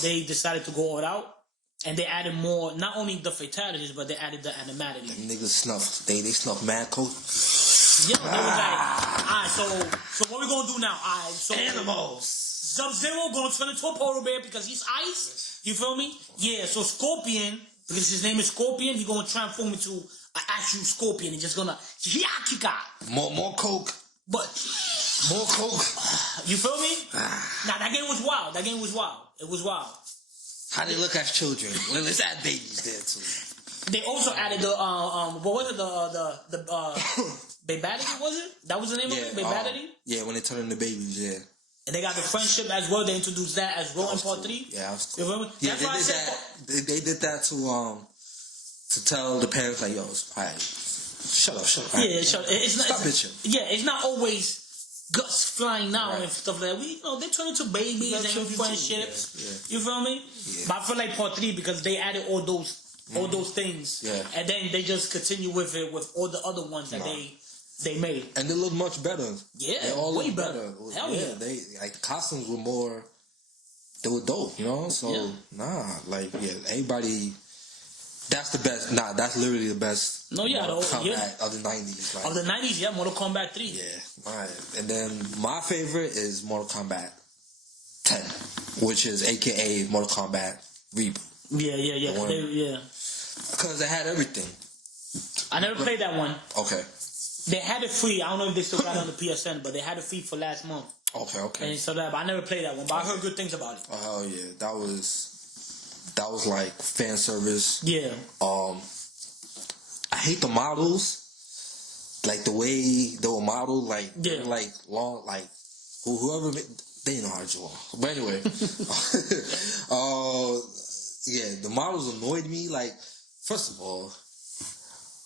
they decided to go all out and they added more. Not only the fatalities, but they added the animality. Them niggas snuffed. They snuffed mad coat. Yeah, they was like, alright, so what we gonna do now? Alright, so animals. Sub-Zero gonna turn into a polar bear because he's ice. You feel me? Yeah. So Scorpion, because his name is Scorpion, he gonna transform into an actual scorpion and just gonna more coke. But more coke. You feel me? Nah, that game was wild. It was wild. How they look as children? Well, let's add babies there too. They also added the what was it, the Babality, was it? That was the name of it? Babality? Yeah, when they turn into babies, yeah. And they got the friendship as well. They introduced that as well in part 3. Yeah, that was cool. You remember? Yeah, they did that to tell the parents like, yo, alright, shut up. Yeah, shut up. Stop bitching. Yeah, it's not always guts flying out and stuff like that. They turn into babies and friendships. Yeah. You feel me? Yeah. But I feel like part 3 because they added all those things. Yeah. And then they just continue with it with all the other ones that they made. And they look much better. Yeah, they all way look better. Hell yeah. They like the costumes were more. They were dope, you know. So everybody. That's the best. Nah, that's literally the best. No, yeah, Mortal Kombat of the 90s. Like, of the 90s, yeah, Mortal Kombat 3. Yeah, right. And then my favorite is Mortal Kombat 10, which is AKA Mortal Kombat Reboot. Yeah. Because it had everything. I never played that one. Okay. They had it free. I don't know if they still got it on the PSN, but they had it free for last month. Okay. And so that, but I never played that one. But I heard good things about it. Oh yeah, that was like fan service. Yeah. I hate the models, like the way they were modeled, like like long, like whoever they know how to draw. But anyway, the models annoyed me. Like, first of all,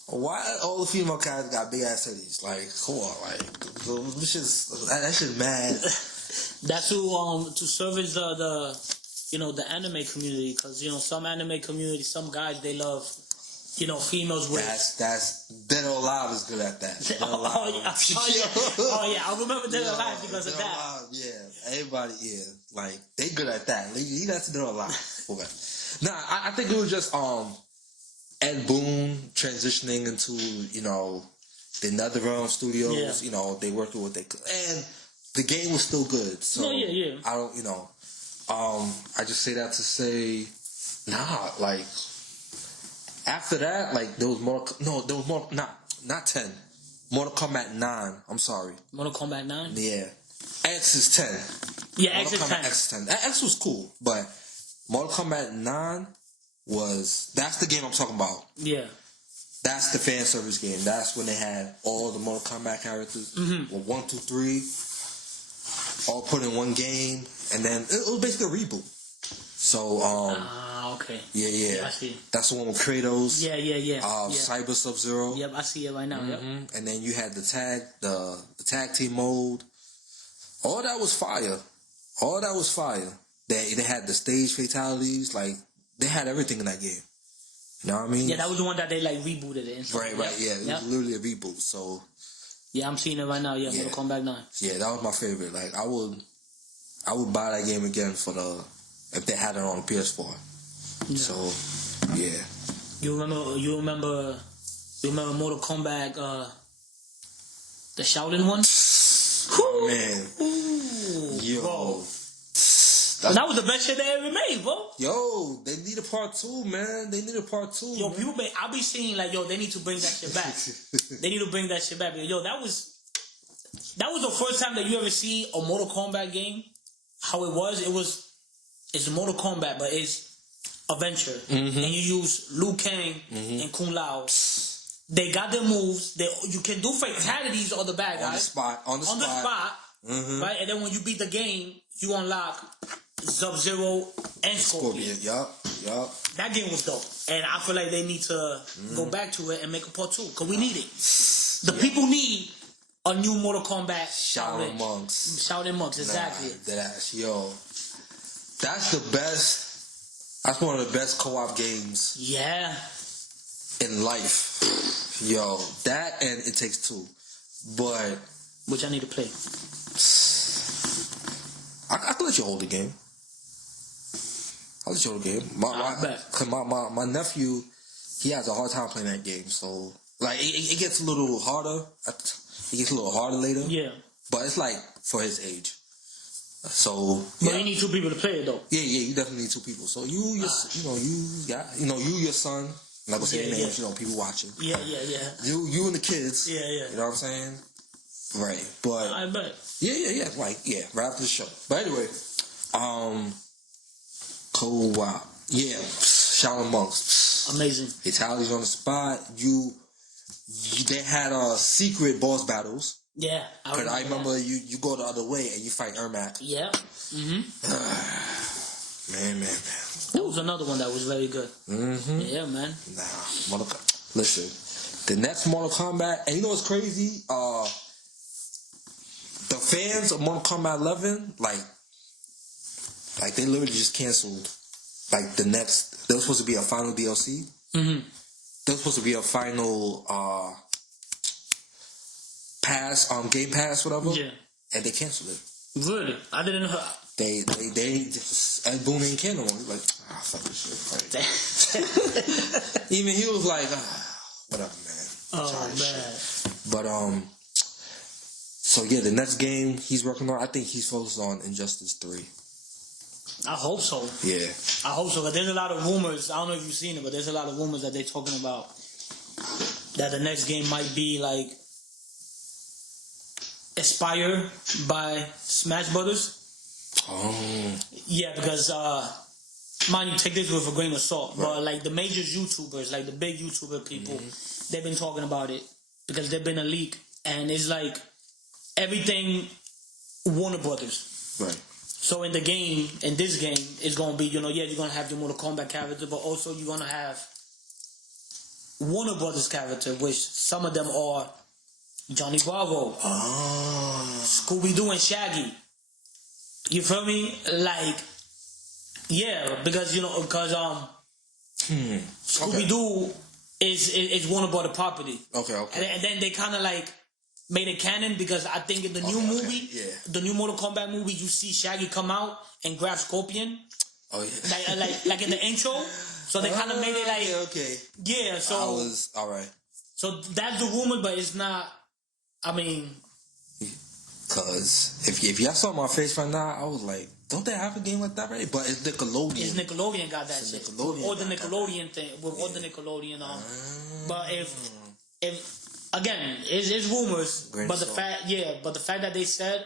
why all the female characters got big ass titties? Like, come on, like that shit's mad. That's to service the anime community, because some anime community, some guys they love females with. That's Dead or Alive is good at that. I remember Dead or Alive because of that. Alive, yeah, everybody, like they good at that. That's Dead or Alive. Okay. Nah, I think it was just Ed Boon transitioning into the NetherRealm Studios. Yeah. They worked with what they could, and the game was still good. So I don't, I just say that to say, like after that, like there was more. No, there was more. Not 10. Mortal Kombat 9. I'm sorry. Mortal Kombat 9. Yeah, X is 10. Yeah, X is 10. X is 10. X was cool, but Mortal Kombat 9 that's the game I'm talking about. Yeah. That's the fan service game. That's when they had all the Mortal Kombat characters. Mm-hmm. 1, 2, 3. All put in one game. And then it was basically a reboot. So, okay. Yeah, I see. That's the one with Kratos. Yeah. Cyber Sub-Zero. Yep, I see it right now. Mm-hmm. Yep. And then you had the tag team mode. All that was fire. They had the stage fatalities. Like, they had everything in that game. You know what I mean? Yeah, that was the one that they like rebooted it. Right. Yeah, it was literally a reboot. So. Yeah, I'm seeing it right now. Yeah, Mortal Kombat 9. Yeah, that was my favorite. Like, I would buy that game again for the if they had it on PS4. Yeah. So, yeah. You remember Mortal Kombat, the Shaolin one? Oh, man. Ooh, yo. Bro. That was the best shit they ever made, bro. Yo, they need a part 2, man. They need a part 2. Yo, man. I'll be seeing like, yo, they need to bring that shit back. They need to bring that shit back. Yo, that was the first time that you ever see a Mortal Kombat game. How it was. It's Mortal Kombat, but it's adventure, and you use Liu Kang and Kung Lao. They got their moves. You can do fatalities on the bad guys on the spot. Right? And then when you beat the game, you unlock Sub-Zero and Scorpion. Yup. That game was dope, and I feel like they need to go back to it and make a part 2 because we need it. The people need a new Mortal Kombat. Shaolin Monks, exactly. Yo, that's the best. That's one of the best co-op games. Yeah. In life. Yo, that and It Takes Two. But which I need to play. I can let you hold the game. I'll let you hold the game. My nephew, he has a hard time playing that game. So, like, it gets a little harder. It gets a little harder later. Yeah. But it's like for his age. So, but you need 2 people to play it though. Yeah, you definitely need 2 people. So you, your son. I'm not gonna say their names. People watching. Yeah. You and the kids. Yeah. You know what I'm saying? Right, but I bet. Yeah. Like, right after the show. But anyway, co-op. Yeah, Shaolin Monks. Amazing. Fatalities on the spot. They had secret boss battles. Yeah, I remember you go the other way and you fight Ermac. Yeah. Man. That was another one that was very good. Yeah, man. Listen, the next Mortal Kombat, and you know what's crazy? The fans of Mortal Kombat 11, like they literally just canceled. Like the next, there was supposed to be a final DLC. There was supposed to be a final Game Pass, whatever. Yeah. And they canceled it. Really? I didn't know. They just, Ed Boon ain't care no more. He's like, fuck this shit. Even he was like, whatever, man. Oh, man. But, so yeah, the next game he's working on, I think he's focused on Injustice 3. I hope so. Yeah. I hope so, but there's a lot of rumors. I don't know if you've seen it, but there's a lot of rumors that they're talking about that the next game might be like inspired by Smash Brothers. Oh. Yeah, because mind you, take this with a grain of salt, right. But like the major YouTubers, like the big YouTuber people, they've been talking about it because there's been a leak, and it's like everything Warner Brothers. Right. So in this game, it's gonna be, you're gonna have your Mortal Kombat character, but also you're gonna have Warner Brothers character, which some of them are Johnny Bravo, Scooby-Doo and Shaggy. You feel me? Like, yeah, because Scooby-Doo is Warner Brothers property. Okay. And then they kind of like made it canon because I think in the new movie, the new Mortal Kombat movie, you see Shaggy come out and grab Scorpion. Oh yeah. Like in the intro. So they kind of made it like okay. Yeah. So I was all right. So that's the rumor, but it's not. I mean, because if y'all saw my face right now, I was like, don't they have a game like that, right? But it's Nickelodeon. It's Nickelodeon got that shit. Or the Nickelodeon thing with all the Nickelodeon But if again, it's rumors, but the fact that they said,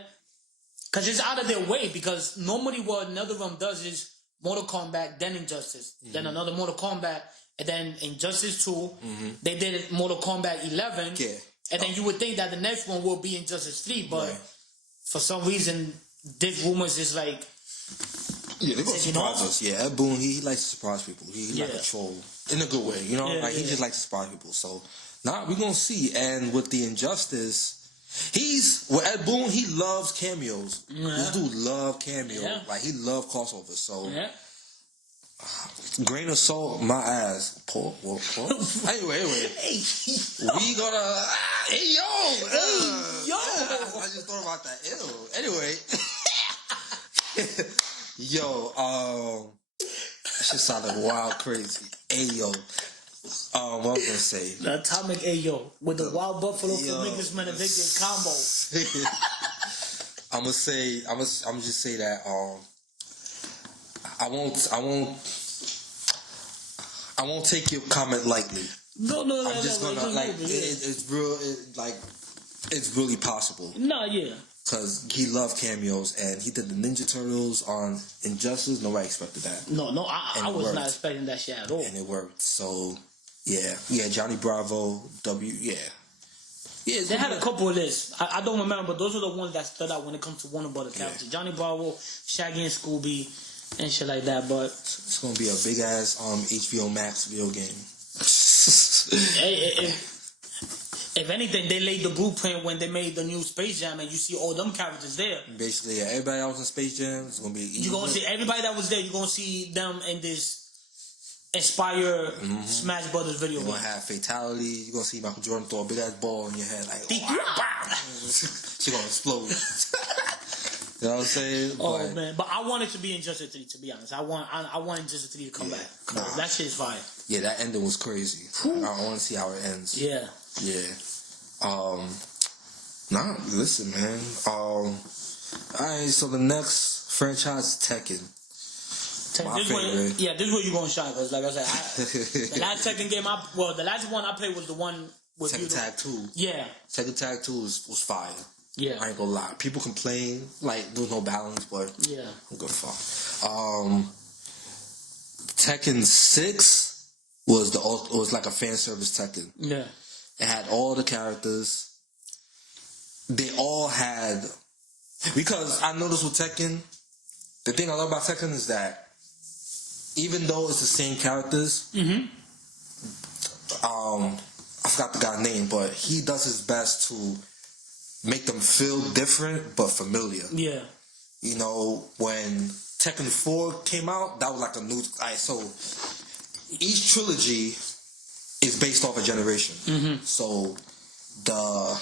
because it's out of their way, because normally what another of them does is Mortal Kombat, then Injustice, then another Mortal Kombat, and then Injustice 2, they did Mortal Kombat 11, and then you would think that the next one will be Injustice 3, but for some reason, this rumors is like, they're going to surprise us. Yeah, Ed Boon, he likes to surprise people. He like a troll in a good way, he just likes to surprise people. So, we're going to see. And with the Injustice, Ed Boon, he loves cameos. This dude loves cameos. Like, he loves crossovers. So, grain of salt, my ass. Anyway. We gonna... Hey, yo! I just thought about that. Ew. Anyway. Yo, that shit sounded wild crazy. Ayo. What was I gonna say? The Atomic Ayo with the Wild Buffalo Flamingos Benedict combo. I'm just say that I won't take your comment lightly. No. I'm just gonna like it's real. It's really possible. No, yeah. Because he loved cameos, and he did the Ninja Turtles on Injustice. Nobody expected that. No, I was not expecting that shit at all. And it worked. So, yeah, Johnny Bravo, yeah. They had a couple of lists. I don't remember, but those are the ones that stood out when it comes to Warner Brothers characters. Yeah. Johnny Bravo, Shaggy and Scooby, and shit like that. But it's gonna be a big ass HBO Max video game. If anything, they laid the blueprint when they made the new Space Jam, and you see all them characters there. Basically, everybody else in Space Jam is gonna be. You're gonna see everybody that was there. You're gonna see them in this Inspire Smash Brothers video. You're gonna have fatality. You're gonna see Michael Jordan throw a big ass ball in your head, like she gonna explode. You know what I'm saying? Oh man, but I want it to be Injustice 3. To be honest, I want Injustice 3 to come back. That shit is fire. Yeah, that ending was crazy. I want to see how it ends. Yeah. Listen, man. Alright, so the next franchise is Tekken. My favorite. This is where you're going to shine, because like I said, the last Tekken game, the last one I played was the one with Tekken Tag 2. Yeah. Tekken Tag 2 was fire. Yeah. I ain't gonna lie. People complain, like, there was no balance, but yeah. I'm good for Tekken 6 was like a fan service Tekken. Yeah. It had all the characters. They all had... Because I noticed with Tekken, the thing I love about Tekken is that even though it's the same characters, I forgot the guy's name, but he does his best to make them feel different but familiar. Yeah. You know, when Tekken 4 came out, that was like a new... so each trilogy is based off a generation. So the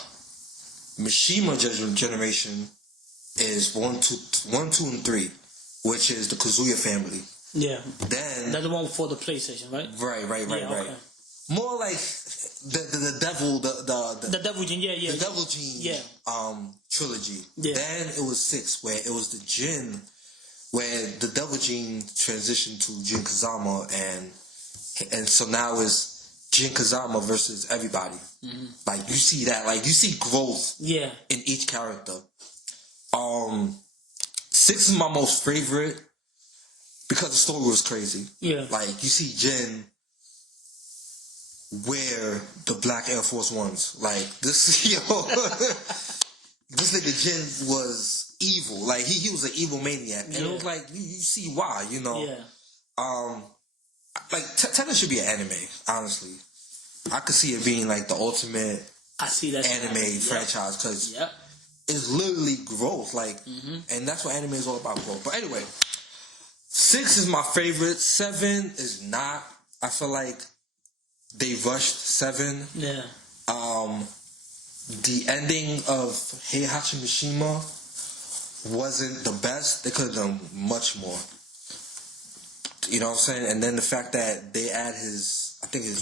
Mishima generation is 1, 2, and 3, which is the Kazuya family. Yeah. Then that's the one for the PlayStation, right? Right. Okay. More like the devil, the devil gene, the devil gene, trilogy. Yeah. Then it was 6, where it was the Jin, where the devil gene transitioned to Jin Kazama, and so now it's Jin Kazama versus everybody. Like you see that, like you see growth. Yeah. In each character. 6 is my most favorite because the story was crazy. Yeah. Like you see Jin wear the black Air Force Ones. Like this, this nigga Jin was evil. Like he was an evil maniac, and it was like you see why, you know. Yeah. Like Tekken should be an anime. Honestly, I could see it being like the ultimate. I see that anime franchise because it's literally growth. Like, and that's what anime is all about, growth. But anyway, 6 is my favorite. 7 is not. I feel like they rushed 7. Yeah. The ending of Heihachi Mishima wasn't the best. They could have done much more. You know what I'm saying? And then the fact that they add his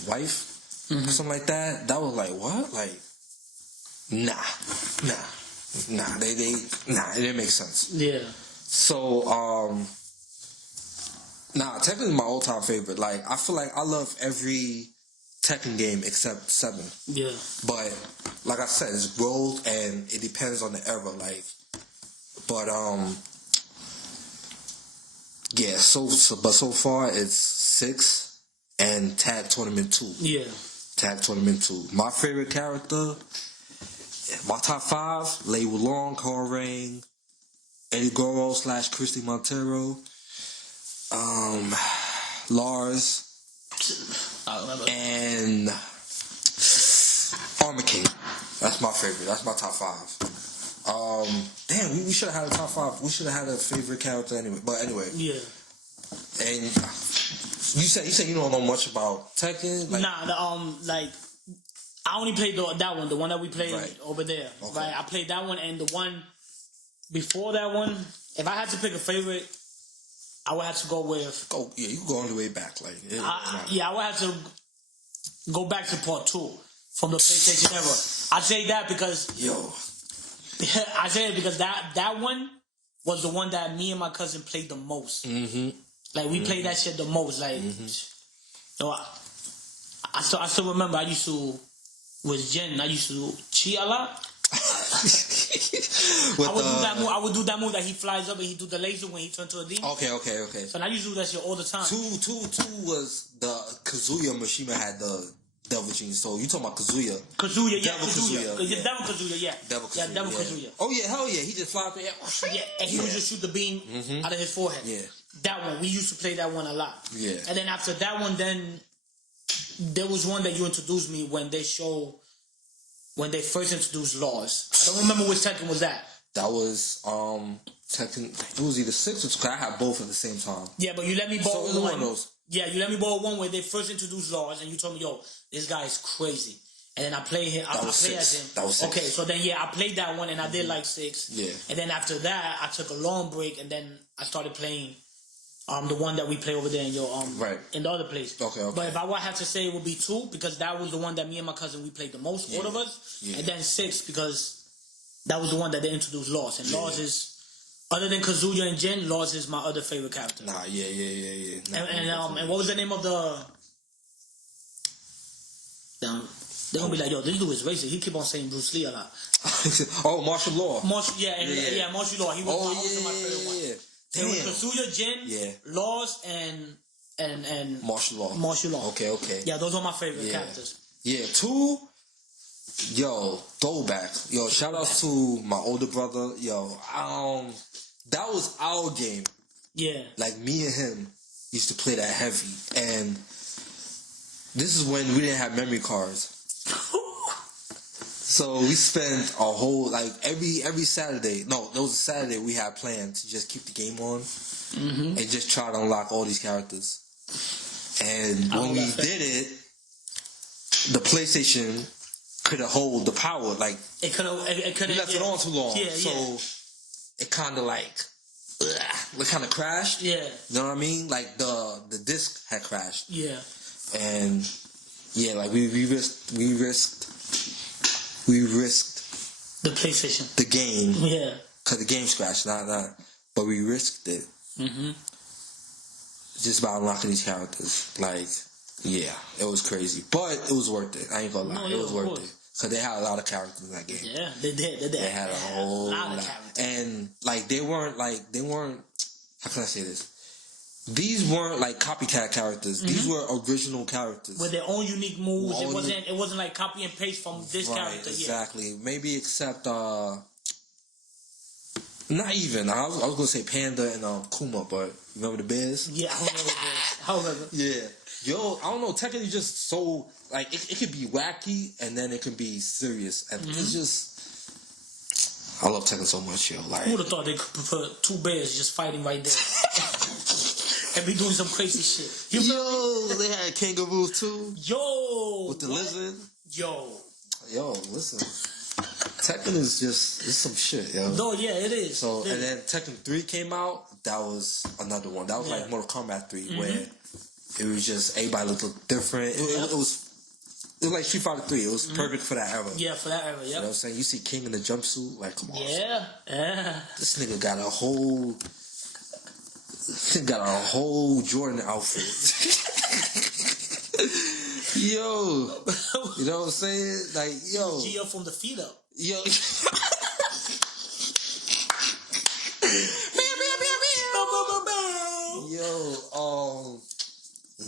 wife, or something like that, that was like, what? Like, nah, it didn't make sense. Yeah. So, Tekken is my all-time favorite. Like, I feel like I love every Tekken game except 7. Yeah. But, like I said, it's growth and it depends on the era, like, but, yeah, so far it's 6 and Tag Tournament 2. Yeah. Tag Tournament 2. My favorite character, my top 5, Lei Wulong, Korang, Eddie Goro / Christy Montero, Lars, and Armor King. That's my favorite. That's my top 5. Damn, we should have had a top 5. We should have had a favorite character anyway. But anyway. Yeah. And you said you don't know much about Tekken? Like, like I only played that one, the one that we played over there. Okay. Right? I played that one and the one before that one. If I had to pick a favorite, I would have to go with. Oh yeah, you can go all the way back. Like I would have to go back to part 2 from the PlayStation era. I say that because I say it because that one was the one that me and my cousin played the most. Like we played that shit the most. Like, so I still remember I used to with Jen. I used to cheat a lot. I would do that move that he flies up and he do the laser when he turns to a demon. Okay. So I used to do that shit all the time. Two was the Kazuya Mishima had the Devil Gene. So you talking about Kazuya? Kazuya. Devil Kazuya. Devil Kazuya, yeah. Devil Kazuya. Oh yeah, hell yeah. He just fly up there. Yeah, and he would just shoot the beam out of his forehead. Yeah. That one. We used to play that one a lot. Yeah. And then after that one, then there was one that you introduced me when they first introduced Laws. I don't remember which Tekken was that. That was Tekken. It was either 6 or 2. I had both at the same time. Yeah, but you let me borrow one of those. Yeah, you let me borrow one where they first introduced Laws, and you told me, "Yo, this guy is crazy." And then I play him. I play as him. That was 6. Okay, so then I played that one, and I did like 6. Yeah. And then after that, I took a long break, and then I started playing the one that we play over there in your in the other place. Okay. But if I would have to say, it would be 2 because that was the one that me and my cousin we played the most, all of us. Yeah. And then 6 because that was the one that they introduced Laws, and Laws is. Other than Kazuya and Jin, Laws is my other favorite character. Nah, yeah. And what was the name of the? They're gonna be like, yo, this dude is racist. He keep on saying Bruce Lee a lot. Martial Law. Martial Law. He was also my favorite one. Yeah. It was Kazuya, Jin, Laws, and Martial Law. Okay. Yeah, those are my favorite characters. Yeah, 2. Yo, throwback. Yo, shout out to my older brother. Yo, that was our game. Yeah. Like, me and him used to play that heavy. And this is when we didn't have memory cards. So we spent a whole, like, every Saturday. No, there was a Saturday we had planned to just keep the game on. And just try to unlock all these characters. And when we did it, the PlayStation couldn't hold the power. Like, it couldn't. We left it on too long. So it kind of like, it kind of crashed. Yeah. You know what I mean? Like the disc had crashed. Yeah. And yeah, like we risked the PlayStation, the game. Yeah. Cause the game scratched, but we risked it. Just by unlocking these characters. Like, yeah, it was crazy, but it was worth it. I ain't gonna lie, it was worth it. Cause they had a lot of characters in that game. Yeah, they did. They had a whole lot of characters, and like they weren't. How can I say this? These weren't like copycat characters. These were original characters with their own unique moves. It wasn't like copy and paste from this character. Exactly. Yeah. Maybe except not even. I was gonna say Panda and Kuma, but remember the bears? Yeah, I remember. Yeah. Yo, I don't know. Tekken is just so like it could be wacky and then it can be serious, and it's just. I love Tekken so much, yo. Like, who would have thought they could put 2 bears just fighting right there and be doing some crazy shit? They had kangaroos too. Yo, with the lizard. Yo, listen. Tekken is it's some shit, yo. No, yeah, it is. So and then Tekken 3 came out. That was another one. That was like Mortal Kombat 3, where it was just everybody looked different. It was like Street Fighter 3. It was perfect for that era. Yeah, for that era. Yeah. You know what I'm saying? You see King in the jumpsuit, like, come on. Yeah. This nigga got a whole Jordan outfit. Yo, you know what I'm saying? Like, yo. Gio from the feet up. Yo. Yo,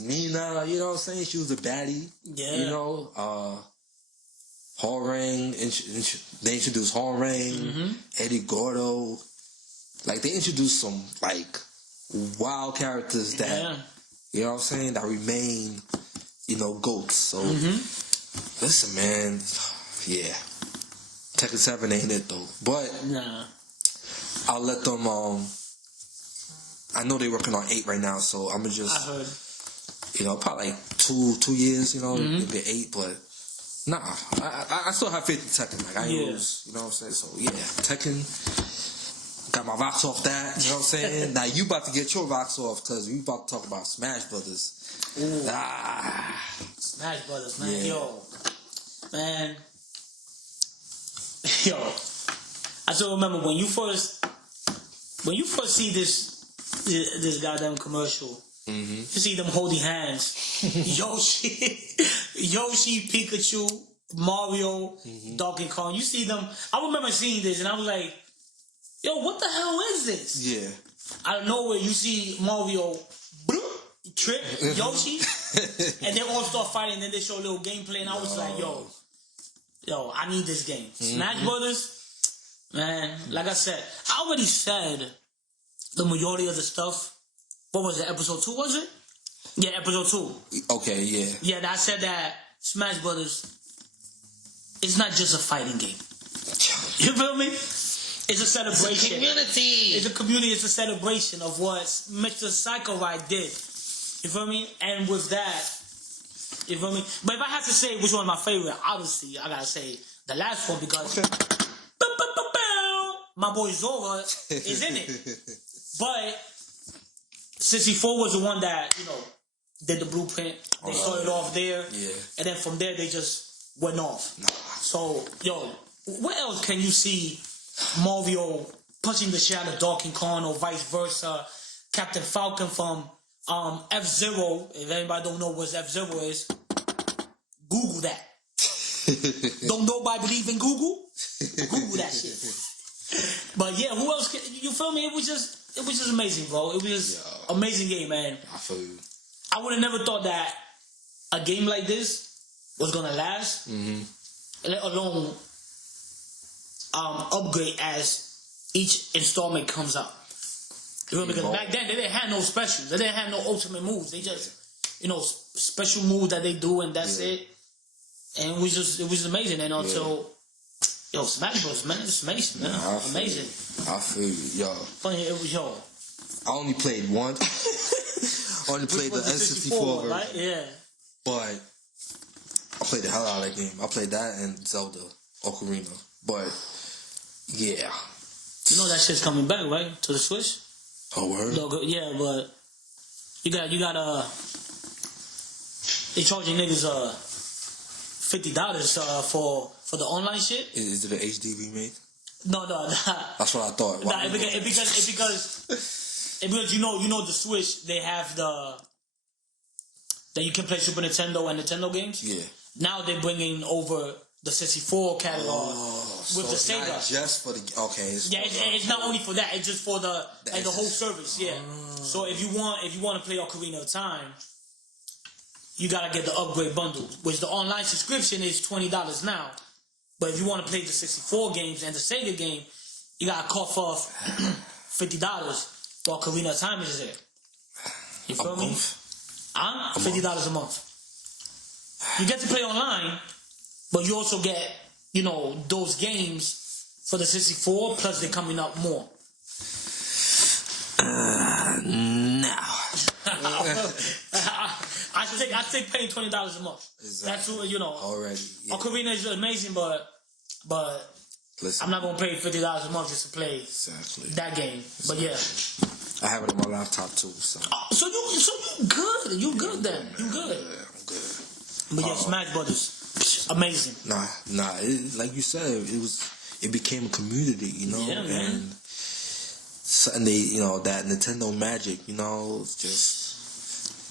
Nina, you know what I'm saying? She was a baddie. Yeah. You know, Horang, they introduced Horang, Eddie Gordo. Like, they introduced some, like, wild characters that, you know what I'm saying, that remain, you know, GOATs. So, listen, man, yeah. Tekken 7 ain't it, though. But, I'll let them, I know they're working on 8 right now, so I'm gonna just... I heard. You know, probably like 2 years, you know, maybe 8, but nah, I still have faith in Tekken. Like, I ain't lose, you know what I'm saying? So, yeah, Tekken, got my rocks off that. You know what I'm saying? Now you about to get your rocks off because we about to talk about Smash Brothers. Ooh. Smash Brothers, man. Yeah. Yo, I still remember when you first see this goddamn commercial. Mm-hmm. You see them holding hands. Yoshi, Pikachu, Mario, mm-hmm. Donkey Kong. You see them. I remember seeing this and I was like, yo, what the hell is this? Yeah. Out of nowhere, you see Mario trip Yoshi, and they all start fighting. And then they show a little gameplay, and I was like, yo, I need this game. Mm-hmm. Smash Brothers, man. Like I said, I already said the majority of the stuff. What was it? Episode 2, was it? Yeah, episode 2. Okay, yeah. Yeah, I said that Smash Brothers is not just a fighting game. You feel me? It's a celebration. It's a community. It's a celebration of what Mr. Psycho Ride did. You feel me? And with that, you feel me? But if I have to say which one of my favorite, obviously, I gotta say the last one because my boy Zora is in it. But 64 was the one that, did the blueprint. They started off there. Yeah. And then from there, they just went off. Nah. So, what else can you see Mario punching the shit out of Donkey Kong or vice versa? Captain Falcon from F-Zero. If anybody don't know what F-Zero is, Google that. Don't nobody believe in Google? Google that shit. But yeah, who else? You feel me? It was just amazing, bro. It was just amazing game, man. I feel you. I would have never thought that a game like this was gonna last, let alone upgrade as each installment comes out. You know, because back then they didn't have no specials. They didn't have no ultimate moves. They just, special moves that they do and that's it. And it was amazing. And until Smash Bros, man, it's amazing, man. Amazing. I feel you, Funny, it was I only played one. Only played the N64 version. Right? Yeah. But I played the hell out of that game. I played that and Zelda Ocarina. But yeah. You know that shit's coming back, right? To the Switch? Oh, word? Yeah, but you got they charging niggas $50 for the online shit. Is it an HD remake? No. That's what I thought. Because you know the Switch, they have that you can play Super Nintendo and Nintendo games. Yeah. Now they're bringing over the 64 catalog with the Sega. Not just for the it's not only for that. It's just for the whole service. Yeah. So if you want to play Ocarina of Time, you gotta get the upgrade bundle, which the online subscription is $20 now. But if you want to play the 64 games and the Sega game, you gotta cough off $50. While Ocarina of Time is there. You feel me? $50 a month. You get to play online, but you also get, those games for the 64, plus they're coming up more. No. I think paying $20 a month. Exactly. That's already. Yeah. Ocarina is amazing, but listen, I'm not gonna pay $50 a month just to play that game. But yeah. I have it on my laptop too. So you good. You good then. You good. Yeah, I'm good. But yeah, Smash Brothers, amazing. Nah. Like you said, it became a community, Yeah, man. And something that Nintendo magic, just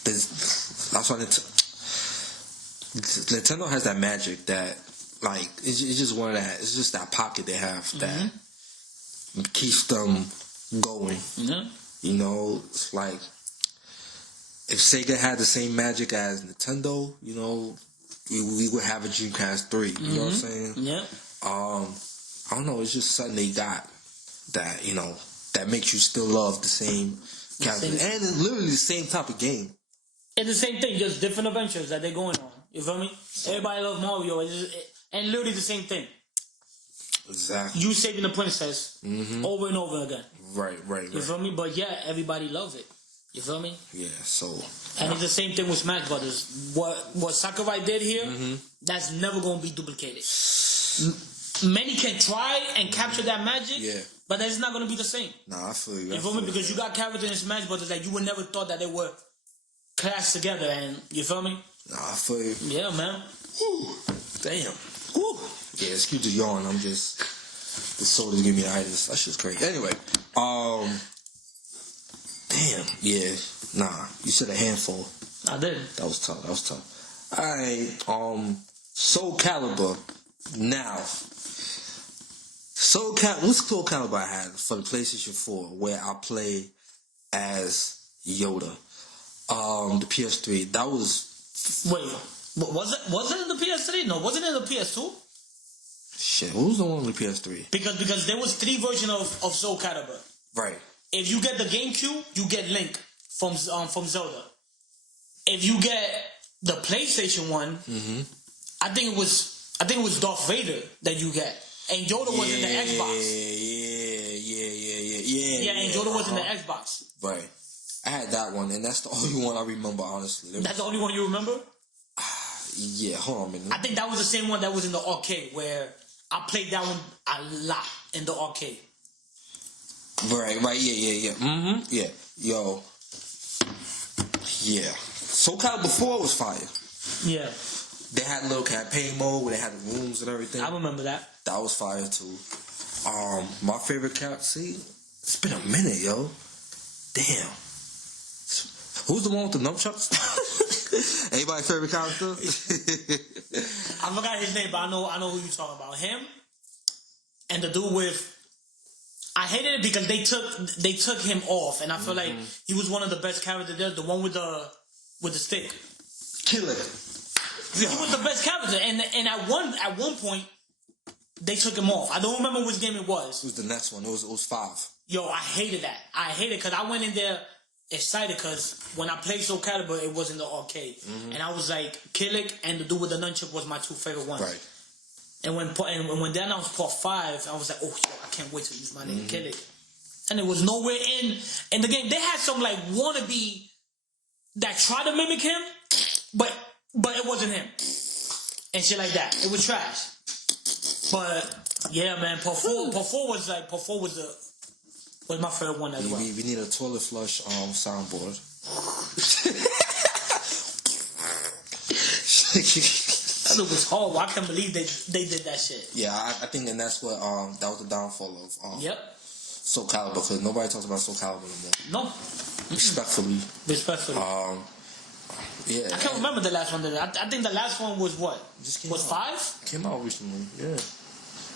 that's why Nintendo has that magic that it's just one of that. It's just that pocket they have that keeps them going. Mm-hmm. It's like if Sega had the same magic as Nintendo, we would have a Dreamcast 3. You know what I'm saying? Yeah. I don't know. It's just something they got that that makes you still love the same character and literally the same type of game. It's the same thing, just different adventures that they're going on. You feel me? Everybody loves Mario, and literally the same thing. Exactly. You saving the princess over and over again. Right. You feel me? But yeah, everybody loves it. You feel me? Yeah, so... And it's the same thing with Smash Brothers. What Sakurai did here, that's never going to be duplicated. Many can try and capture that magic, But that's not gonna be the same. Nah, I feel you. You feel me? Because you got characters in Smash Brothers that you would never thought that they were clashed together, and you feel me? Nah, I feel you. Yeah, man. Woo. Damn. Woo. Yeah, excuse the yawn. I'm just the soda's giving me itis. That shit's crazy. Anyway, damn. Yeah. Nah, you said a handful. I did. That was tough. All right. Soul Calibur. Now. What's Soul Calibur I had for the PlayStation 4 where I play as Yoda? The PS3. That was. Wait, was it in the PS3? No, wasn't it in the PS2? Shit, what was the one on the PS3? Because there was 3 versions of Soul Calibur. Right. If you get the GameCube, you get Link from Zelda. If you get the PlayStation one, I think it was Darth Vader that you get, and Yoda was in the Xbox. Yeah. And Yoda was in the Xbox. Right. I had that one, and that's the only one I remember, honestly. That's the only one you remember? Yeah, hold on a minute. I think that was the same one that was in the arcade, where I played that one a lot in the arcade. Right, yeah. Yeah, yo. Yeah. Soul Calibur 4 was fire. Yeah. They had a little campaign mode where they had the rooms and everything. I remember that. That was fire, too. My favorite character, see, it's been a minute, yo. Damn. Who's the one with the nunchucks? Anybody's favorite character? I forgot his name, but I know who you're talking about. Him and the dude with. I hated it because they took him off, and I feel like he was one of the best characters there. The one with the stick. Killer. He was the best character, and at one point they took him off. I don't remember which game it was. It was the next one. It was 5. Yo, I hated that. I hated it because I went in there excited because when I played Soul Calibur, it was in the arcade, and I was like, Killick and the dude with the nunchuck was my 2 favorite ones. Right. And when they announced Part 5, I was like, oh, yo, I can't wait to use my name, Killick. And it was nowhere in the game. They had some like wannabe that tried to mimic him, but it wasn't him and shit like that. It was trash. But yeah, man, Part 4 was my favorite one as well. We need a toilet flush soundboard. That was horrible. I can't believe they did that shit. Yeah, I think and that's what that was the downfall of yep. Soul Calibur, because nobody talks about Soul Calibur no more. No. Respectfully. Yeah. I can't remember the last one. I think the last one was what? Was 5? Came out recently. Yeah.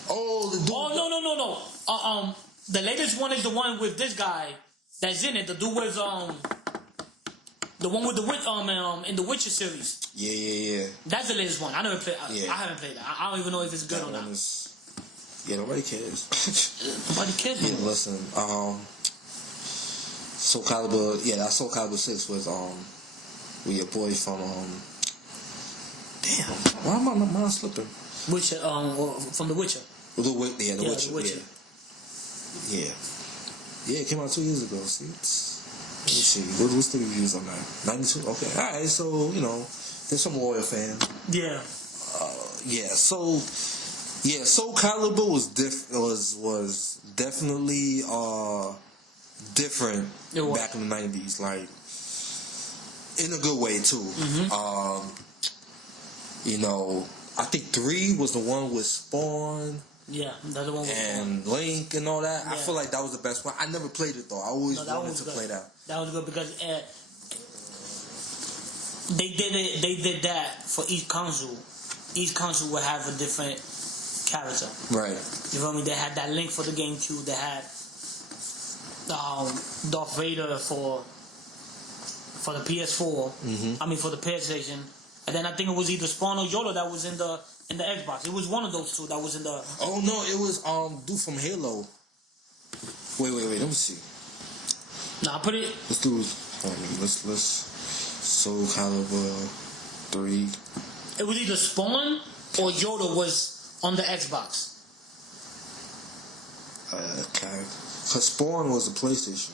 Oh, the dude. Oh no. The latest one is the one with this guy that's in it. The dude with the one with the witch in the Witcher series. Yeah. That's the latest one. I never played. I haven't played that. I don't even know if it's good or not. Yeah, nobody cares. Nobody cares. Yeah, listen. Soul Calibur. Yeah, that Soul Calibur 6 was with your boy from Damn, why am I not slipping? Witcher, from The Witcher. The Witcher. Witcher. Yeah, it came out 2 years ago. See, let me see. What's the reviews on that? 92. Okay, all right. So there's some loyal fans. Yeah. Soul Calibur was definitely different back in the 90s, like in a good way too. I think 3 was the one with Spawn. Yeah, that's the one with and Spawn. Link and all that. Yeah. I feel like that was the best one. I never played it though. I always wanted to play that. That was good because they did that for each console. Each console would have a different character. Right. You feel me? They had that Link for the GameCube. They had Darth Vader for the PS4. I mean for the PlayStation. And then I think it was either Spawn or Yoda that was in the Xbox. It was one of those two that was in the. Oh no! It was dude from Halo. Wait. Let me see. Nah, put it. Let's do. Let's. Soul Calibur 3. It was either Spawn or Yoda was on the Xbox. Okay. Cause Spawn was a PlayStation.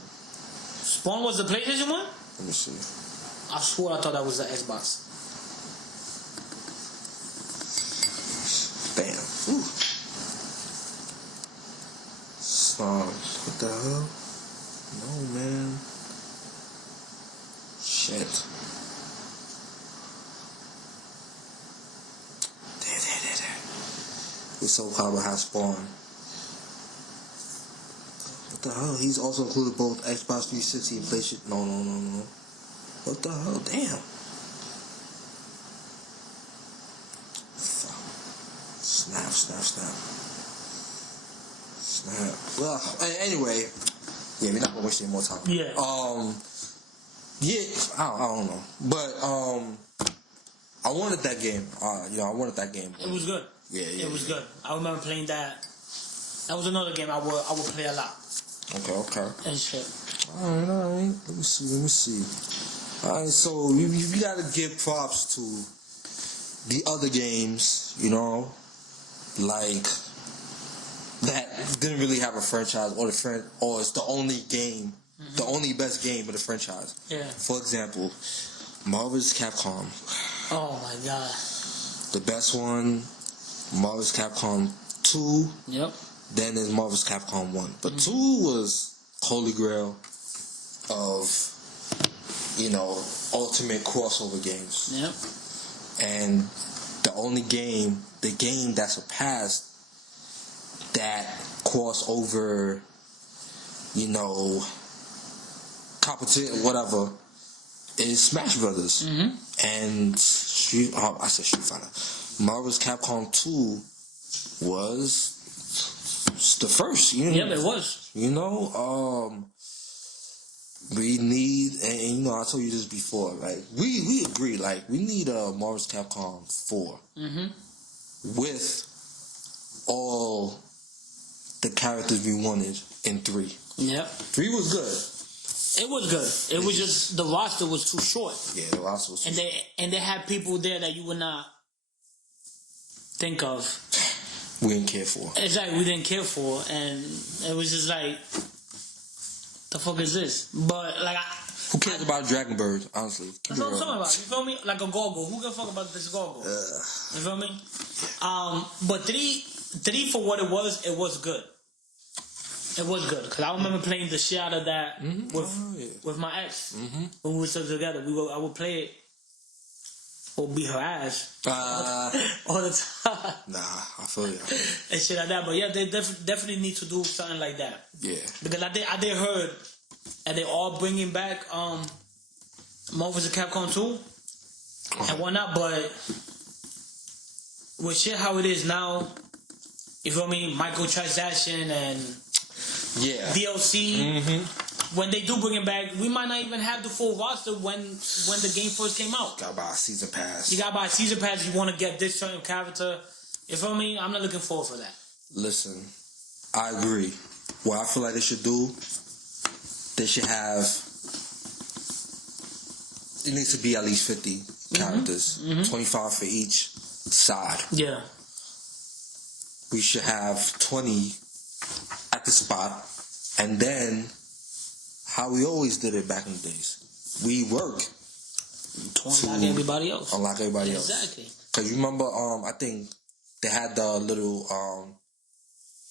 Spawn was the PlayStation one? Let me see. I swore I thought that was the Xbox. Damn. Ooh. What the hell? No, man. Shit. There. This Soul Calibur has Spawn. What the hell? He's also included both Xbox 360 and PlayStation. No. What the hell? Damn. Snap. Well, anyway, yeah, we're not gonna waste any more time. Yeah. Yeah, I don't know, but I wanted that game. I wanted that game. It was good. Yeah. It was good. I remember playing that. That was another game I would play a lot. Okay. And shit. All right. Let me see. All right, so you gotta give props to the other games, like that didn't really have a franchise or it's the only game, the only best game of the franchise. Yeah. For example, Marvel's Capcom. Oh my god. The best one, Marvel's Capcom 2. Yep. Then there's Marvel's Capcom 1. But 2 was holy grail of, ultimate crossover games. Yep. And the game that surpassed that crossover, competition, whatever, is Smash Brothers. And Street Fighter. Marvel's Capcom 2 was the first, Yeah, it was. We need, and I told you this before, like, we agree, like, we need a Marvel's Capcom 4 with all the characters we wanted in 3. Yep. 3 was good. It was good. It was just the roster was too short. Yeah, the roster was too short. And they had people there that you would not think of. We didn't care for. Exactly, we didn't care for, and it was just like, the fuck is this? But like, who cares about Dragon Bird? Honestly, that's what I'm talking about. You feel me? Like a goggle. Who gives a fuck about this goggle? You feel me? But three for what it was good. It was good because I remember playing the shit out of that with my ex when we were still together. I would play it or beat her ass all the time. Nah, I feel you. And shit like that. But yeah, they definitely need to do something like that. Yeah. Because I did heard, and they all bringing back Marvel's Capcom 2 and whatnot. But with shit how it is now, you feel me? Microtransaction and DLC. When they do bring it back, we might not even have the full roster when the game first came out. Gotta buy a season pass. You gotta buy a season pass. You want to get this certain character. You feel me? I'm not looking forward for that. Listen, I agree. What I feel like they should do, they should have. It needs to be at least 50 characters, 25 for each side. Yeah. We should have 20 at the spot, and then how we always did it back in the days. We work to unlock everybody else. Exactly. Because you remember, I think they had the little,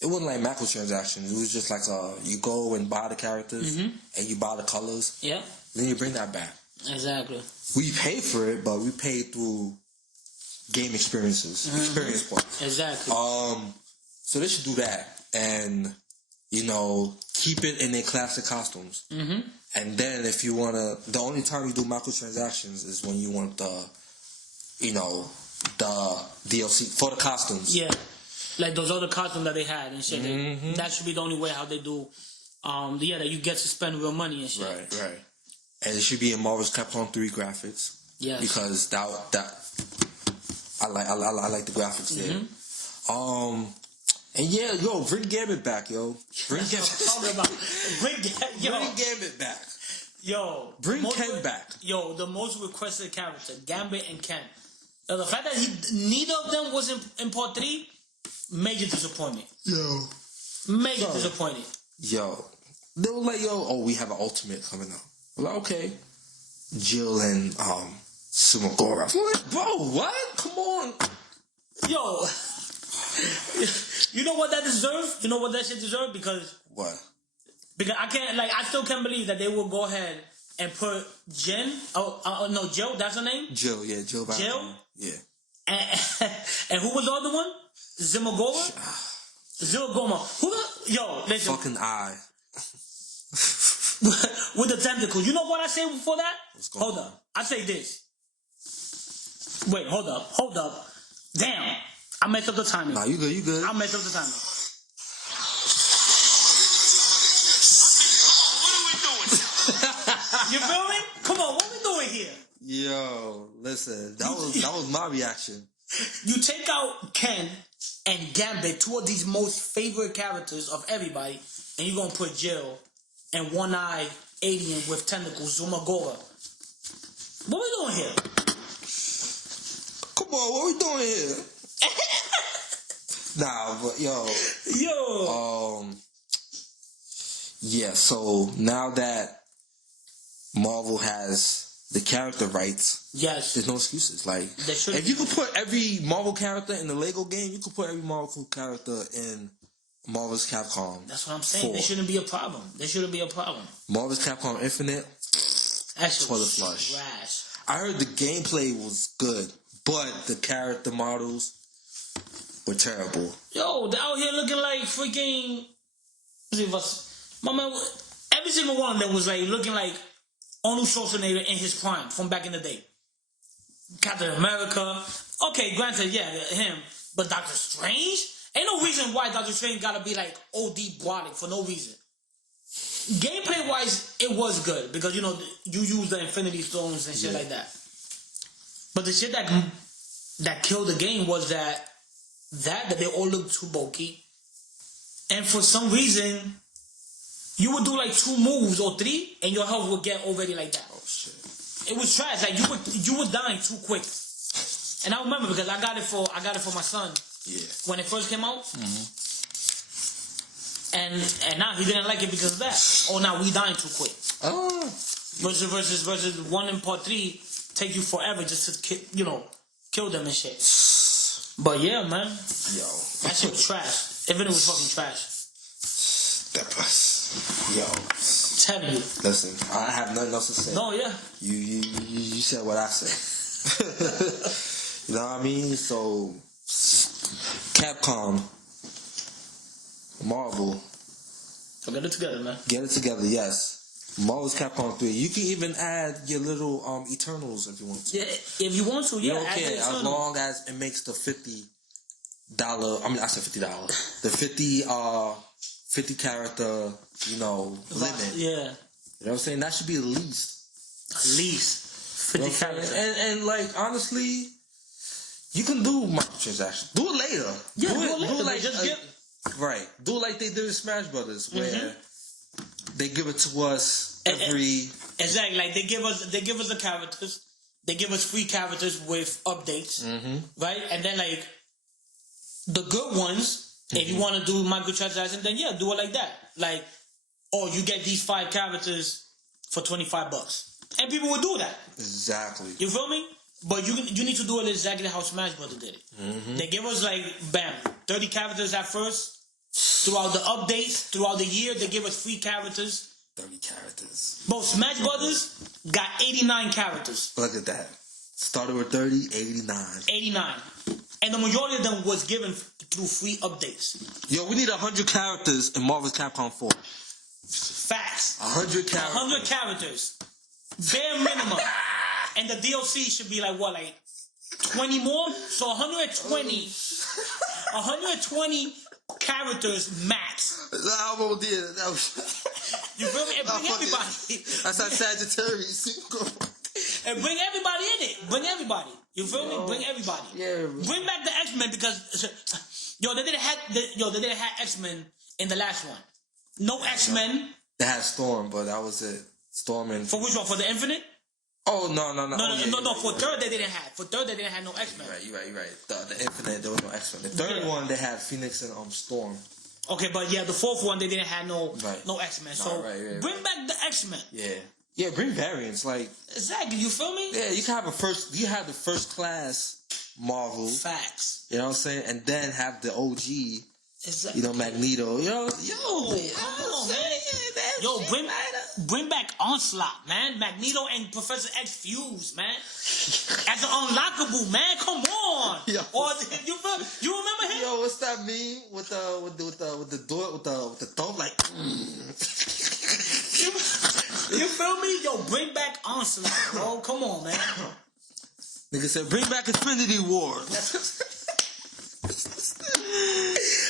it wasn't like microtransactions. It was just like you go and buy the characters and you buy the colors. Yeah. Then you bring that back. Exactly. We paid for it, but we paid through game experiences, experience points. Exactly. So they should do that and, keep it in their classic costumes. And then if you want to, the only time you do microtransactions is when you want the DLC for the costumes. Yeah. Like those other costumes that they had and shit. That should be the only way how they do, that you get to spend real money and shit. Right. And it should be in Marvel's Capcom 3 graphics. Yes. Because that I like the graphics there. And yeah, bring Gambit back, yo. Bring Gambit back. Yo. Bring Ken back. Yo, the most requested character, Gambit and Ken. The fact that neither of them was in part 3, major disappointment. Major disappointment. Yo. They were like, we have an ultimate coming up. We're like, okay. Jill and Sumagora. What? Bro, what? Come on. Yo. You know what that deserves? You know what that shit deserves? Because What? Because I still can't believe that they will go ahead and put Jen. No, Jill. That's her name. Jill. Yeah, Jill. Jill. Yeah. And who was the other one? Zimagora. Zilgoma. Yo, listen. Fucking eye. With the tentacles. You know what I say before that? Hold on? up. I say this. Wait, hold up. Damn. I messed up the timing. Nah, you good. I messed up the timing. You feel me? Come on, what we doing here? Yo, listen, that was my reaction. You take out Ken and Gambit, two of these most favorite characters of everybody, and you're gonna put Jill and one-eyed alien with tentacles, Zumagora. What we doing here? Come on, what we doing here? Nah, but yo. Yeah, so now that Marvel has the character rights, yes, there's no excuses. Like, if you could put every Marvel character in the Lego game, you could put every Marvel character in Marvel's Capcom. That's what I'm saying. There shouldn't be a problem. Marvel's Capcom Infinite, toilet flush. Trash. I heard the gameplay was good, but the character models were terrible. Yo, they're out here looking like freaking. My man, every single one of them was like looking like Arnold Schwarzenegger in his prime from back in the day. Captain America. Okay, granted, yeah, him. But Doctor Strange? Ain't no reason why Doctor Strange gotta be like OD brolic for no reason. Gameplay wise, it was good because you use the Infinity Stones and shit like that. But the shit that killed the game was that they all looked too bulky, and for some reason, you would do like 2 moves or 3, and your health would get already like that. Oh shit! It was trash. Like you were dying too quick. And I remember because I got it for my son. Yeah. When it first came out. Mm-hmm. And now he didn't like it because of that. Oh, now we dying too quick. Oh. Versus 1 in part 3 take you forever just to kill them and shit. But yeah, man. Yo. That shit was trash. Even it was fucking trash. Yo. Tell you. Listen, I have nothing else to say. No, yeah. You said what I said. You know what I mean? So, Capcom, Marvel. So get it together, man. Get it together, yes. Marvel's Capcom 3. You can even add your little Eternals if you want to. Yeah, if you want to, yeah. Okay, as long as it makes the $50. I mean, I said $50. The 50 character, limit. Yeah. You know what I'm saying? That should be the least. At least 50 characters. And like honestly, you can do microtransactions. Do it later. Yeah, do it like just right. Do it like they did in Smash Brothers, where they give it to us every. Exactly, like they give us the characters. They give us free characters with updates, right? And then like the good ones. If you want to do microtransactions, then yeah, do it like that. Like, you get these 5 characters for $25, and people will do that. Exactly. You feel me? But you need to do it exactly how Smash Brothers did it. They give us like 30 characters at first. Throughout the updates, throughout the year, they give us free characters. 30 characters. Both Smash Brothers got 89 characters. Look at that. Started with 30, 89. 89. And the majority of them was given through free updates. Yo, we need 100 characters in Marvel's Capcom 4. Facts. 100 characters. 100 characters. Bare minimum. And the DLC should be like, what, like 20 more? So 120. 120 characters max. I won't do it. You feel me? And bring everybody. That's like Sagittarius. And bring everybody in it. Bring everybody. You feel me? Bring everybody. Yeah. Bring back the X-Men because they didn't have X-Men in the last one. No X-Men. They had Storm, but that was it. Storm and for which one? For the Infinite? Oh no. No. For third they didn't have. For third they didn't have no X-Men. You're right. The Infinite, there was no X-Men. The third one they had Phoenix and Storm. Okay, but yeah, the fourth one they didn't have no X-Men. So bring back the X-Men. Yeah, bring variants. Like exactly, you feel me? Yeah, you can have you have the first class Marvel. Facts. You know what I'm saying? And then have the OG Exactly. You know, Magneto. Yo, come on, man. Yo, bring back Onslaught, man. Magneto and Professor X fuse, man. As an unlockable, man. Come on. Yo. Or you remember him? Yo, what's that meme with the door with the thumb like? You feel me? Yo, bring back Onslaught, bro. Come on, man. Nigga said, bring back Infinity War.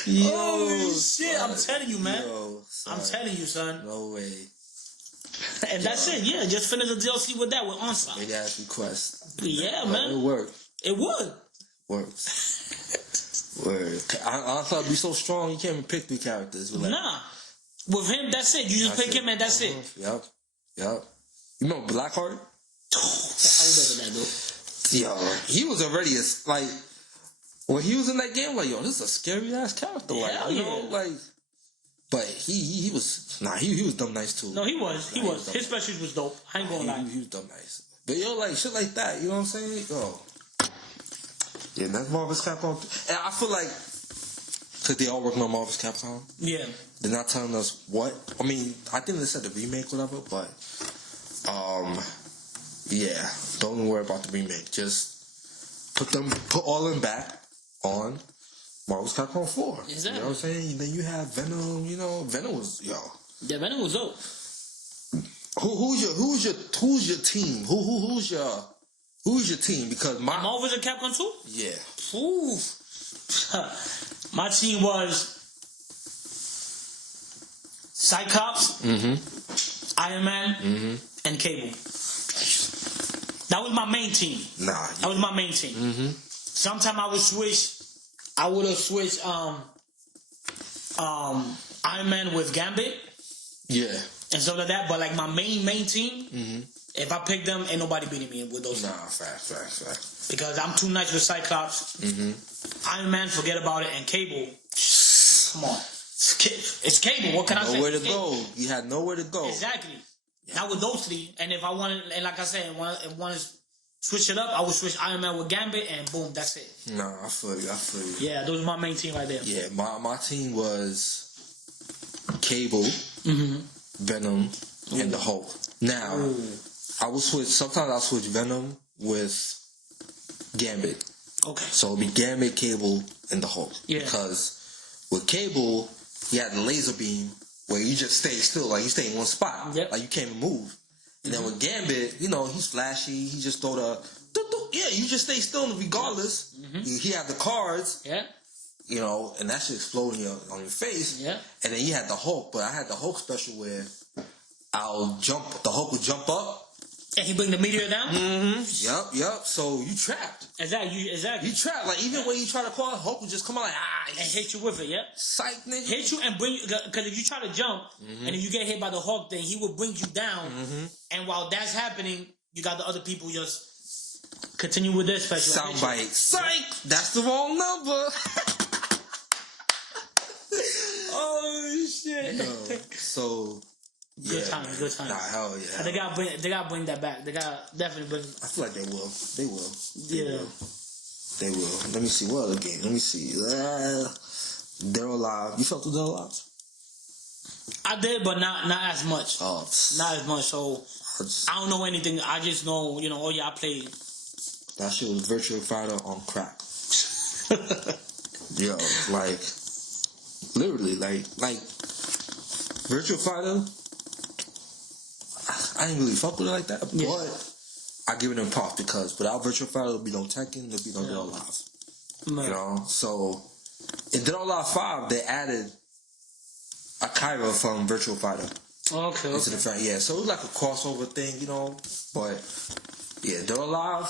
Yo, oh shit! I'm telling you, man. I'm telling you, son. No way. And that's it. Yeah, just finish the DLC with that with Onslaught. Maybe ask request. Yeah, man. It worked. It would. Works. Word. I thought it'd be so strong. You can't even pick 3 characters. Like, nah. With him, that's it. You just pick him and that's it. Yep. You remember Blackheart? I remember that, though. Yo, he was already like. When he was in that game, like, yo, this is a scary ass character, like, you know, like, but he was dumb nice too. No, he was. His specials was dope. I ain't gonna lie. He was dumb nice. But yo, like shit like that, you know what I'm saying? Yo, yeah, that's Marvel's Capcom, and I feel like because they all working on Marvel's Capcom. Yeah, they're not telling us what. I mean, I think they said the remake, whatever, but yeah, don't even worry about the remake. Just put all them back on Marvel's Capcom 4. Exactly. You know what I'm saying? And then you have Venom. You know, Venom was Yeah, Venom was dope. Who's your team? Who's your team? Because Marvel's and Capcom 2? Yeah. Ooh. My team was Cyclops, Iron Man, and Cable. That was my main team. That was my main team. Sometime I would switch. I would have switched Iron Man with Gambit. Yeah. And stuff like that. But like my main team, if I pick them, ain't nobody beating me with those. Nah, facts. Because I'm too nice with Cyclops. Iron Man, forget about it. And Cable, come on. It's Cable. What can I say? Nowhere to go. You had nowhere to go. Exactly. Yeah. Not with those 3. And if I wanted, and like I said, if I wanted to switch it up, I would switch Iron Man with Gambit, and boom, that's it. Nah, I feel you. Yeah, those are my main team right there. Yeah, my team was Cable, Venom, and the Hulk. Now, I will switch. Sometimes I'll switch Venom with Gambit. Okay. So it'll be Gambit, Cable, and the Hulk. Yeah. Because with Cable, he had the laser beam where you just stay still, like you stay in one spot, like you can't move. And then with Gambit, you know, he's flashy. He just throw the, yeah, you just stay still regardless. He had the cards, you know, and that shit explode on your face. Yeah. And then you had the Hulk, but I had the Hulk special where the Hulk would jump up. And he bring the meteor down? Yep. So you trapped. Exactly. You trapped. Like, even when you try to call it, Hulk would just come out like, and hit you with it, Psych, nigga. Hit you and bring you, because if you try to jump, and if you get hit by the Hulk, then he will bring you down. And while that's happening, you got the other people just continue with their special. Soundbite. Psych! That's the wrong number. Oh, shit. So... Good times. Nah, hell yeah. They gotta bring that back. They gotta definitely bring. I feel like they will. Yeah. They will. Let me see. What other game? Let me see. They're Alive. You felt through They're Alive? I did, but not as much. Oh. Not as much. So I don't know anything. I just know, I played. That shit was Virtua Fighter on crack. Yo, like, literally, like Virtua Fighter. I didn't really fuck with it like that, but I give it a props because without Virtua Fighter, there'll be no Tekken, there'll be no Dead or Alive. You know, so in Dead or Alive 5, they added Akira from Virtua Fighter. Okay. Into the fact, so it was like a crossover thing, but Dead or Alive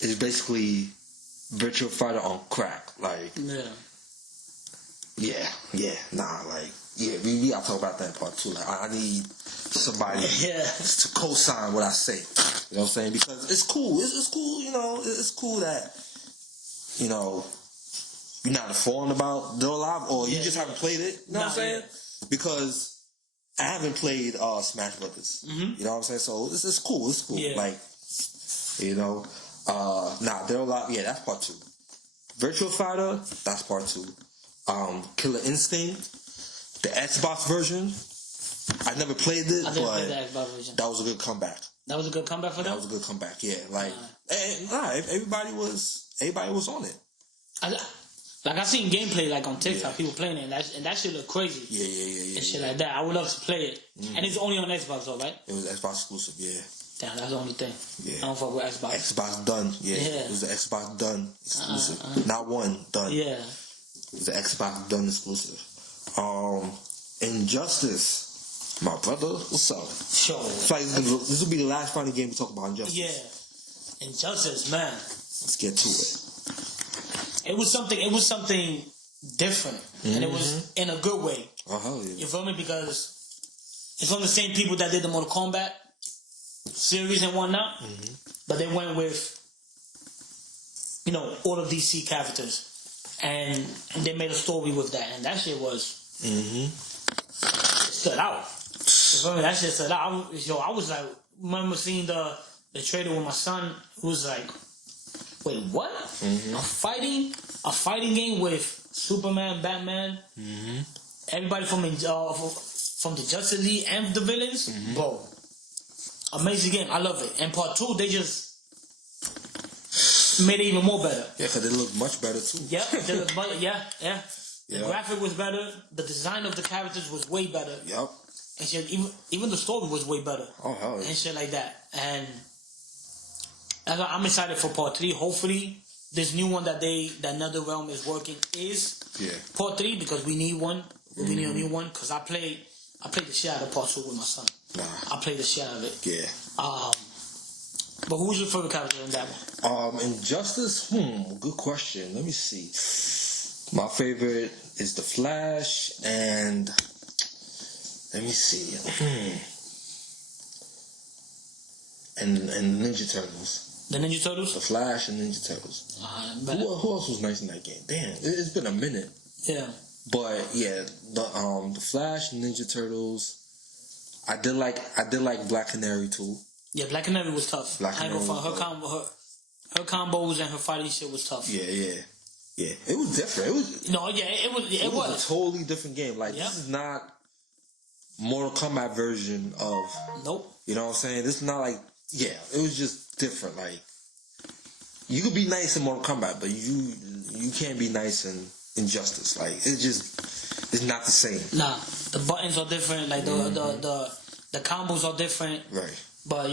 is basically Virtua Fighter on crack, like. We gotta talk about that part too. Like, I need somebody to co-sign what I say. You know what I'm saying? Because it's cool. It's cool, it's cool that, you're not informed about Dead or Alive, or you just haven't played it. You know what I'm saying? Because I haven't played Smash Brothers. You know what I'm saying? So it's cool. It's cool. Yeah. Like, Dead or Alive, that's part 2. Virtua Fighter, that's part 2. Killer Instinct, the Xbox version. I never played it, but the Xbox version. That was a good comeback. That was a good comeback for them? That was a good comeback, yeah. Like, everybody was on it. I seen gameplay like on TikTok, people playing it, and that shit look crazy. Yeah. And shit like that. I would love to play it. Mm-hmm. And it's only on Xbox though, right? It was Xbox exclusive, yeah. Damn, that's the only thing. Yeah. I don't fuck with Xbox. Xbox done, yeah. It was the Xbox done exclusive. Not one, done. Yeah. It was the Xbox done exclusive. Injustice. My brother, what's up? Sure. It's like this will be the last final game we talk about Injustice. Yeah. Injustice, man. Let's get to it. It was something different. Mm-hmm. And it was in a good way. Oh, yeah. You feel me? Because it's from the same people that did the Mortal Kombat series and whatnot. Mm-hmm. But they went with, all of DC characters. And they made a story with that. And that shit was... Mm-hmm. It stood out. You feel me? That shit stood out. I was like... remember seeing the trailer with my son, who was like... Wait, what? Mm-hmm. A fighting game with Superman, Batman, everybody from the Justice League and the villains. Mm-hmm. Bro, amazing game. I love it. And part 2, they just made it even more better. Yeah, because they look much better too. Yeah, they look better. Yeah. The graphic was better. The design of the characters was way better. Yep. And shit, even the story was way better. Oh hell yeah. And shit like that. And I'm excited for part 3. Hopefully, this new one that NetherRealm is working is part 3, because we need one. We need a new one, because I played the shit out of part 2 with my son. I played the shit out of it. Yeah. But who's your favorite character in that one? Injustice? Good question. Let me see. My favorite is the Flash, and let me see. And Ninja Turtles. The Ninja Turtles? The Flash and Ninja Turtles. Who else was nice in that game? Damn, it's been a minute. Yeah. But yeah, the Flash and Ninja Turtles. I did like Black Canary too. Yeah, Black Canary was tough. Her combos and her fighting shit was tough. Yeah. It was different. It was a totally different game. Like this is not Mortal Kombat version of. Nope. You know what I'm saying? This is not like. Yeah, it was just different. Like, you could be nice in Mortal Kombat, but you can't be nice in Injustice. Like, it's not the same. Nah, the buttons are different. Like the combos are different. Right. But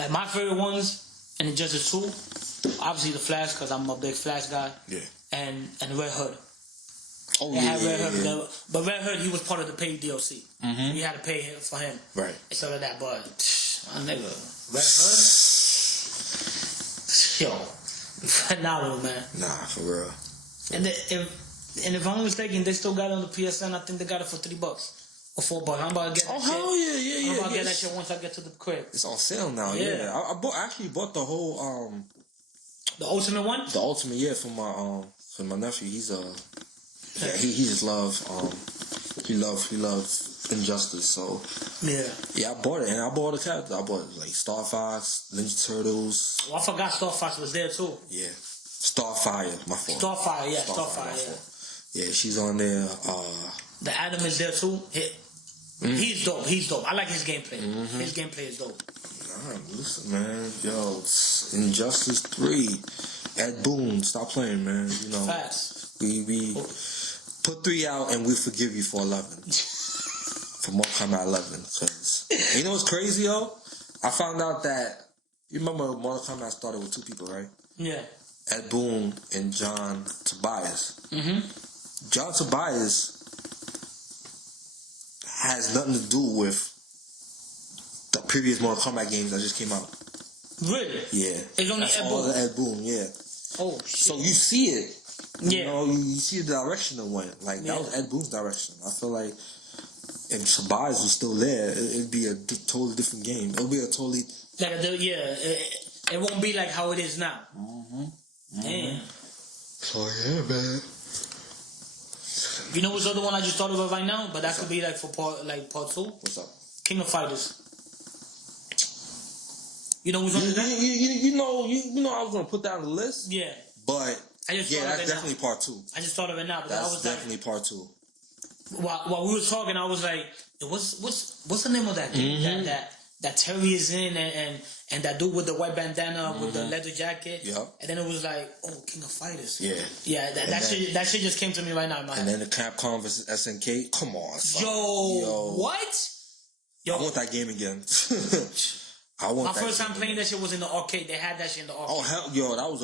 like my favorite ones in Injustice 2, obviously the Flash, because I'm a big Flash guy. Yeah. And Red Hood. Oh yeah. Red Hood, but Red Hood, he was part of the paid DLC. Mm-hmm. You had to pay for him. Right. And stuff like that, but. My nigga, Red Hood, phenomenal, man. Nah, for real. And if I'm mistaken, they still got it on the PSN. I think they got it for $3 or $4. I'm about to get that shit. Oh hell yeah. I'm about to get that shit once I get to the crib. It's on sale now. Yeah. I actually bought the whole the ultimate one. The ultimate, for my nephew. He's he just loves he loves Injustice, so I bought it, and I bought the character. I bought like Star Fox, Ninja Turtles. Oh, I forgot Star Fox was there too. Yeah, Starfire, my fault. Starfire, Starfire. Yeah, she's on there. The Atom is there too. He's dope. I like his gameplay. Mm-hmm. His gameplay is dope. Nah, listen, man, Injustice 3. Ed Boon, stop playing, man. Fast. We put 3 out, and we forgive you for 11. For Mortal Kombat 11, because you know what's crazy, yo? I found out that you remember Mortal Kombat started with 2 people, right? Yeah. Ed Boon and John Tobias. Mm-hmm. John Tobias has nothing to do with the previous Mortal Kombat games that just came out. Really? Yeah. It's only Ed Boon. Ed Boon, yeah. Oh shit. So you see it. Yeah. You see the direction it went. Like that was Ed Boon's direction. I feel like if Tobias was still there, it'd be a totally different game. It'll be a totally... It won't be like how it is now. Mm-hmm. Damn. So, yeah, man. You know what's the other one I just thought of right now? But that could be like for part 2. What's up? King of Fighters. You know who's on that? You know I was going to put that on the list. Yeah. But that's definitely part 2. I just thought of it now, but that's definitely part 2. While we were talking, I was like, what's the name of that game? That Terry is in and that dude with the white bandana with the leather jacket. Yep. And then it was like, King of Fighters. Yeah. Yeah, that shit just came to me right now in my head. And then the Capcom vs SNK. Come on, son. Yo, what? Yo, I want that game again. My first time playing that shit was in the arcade. They had that shit in the arcade. Oh hell, yo, that was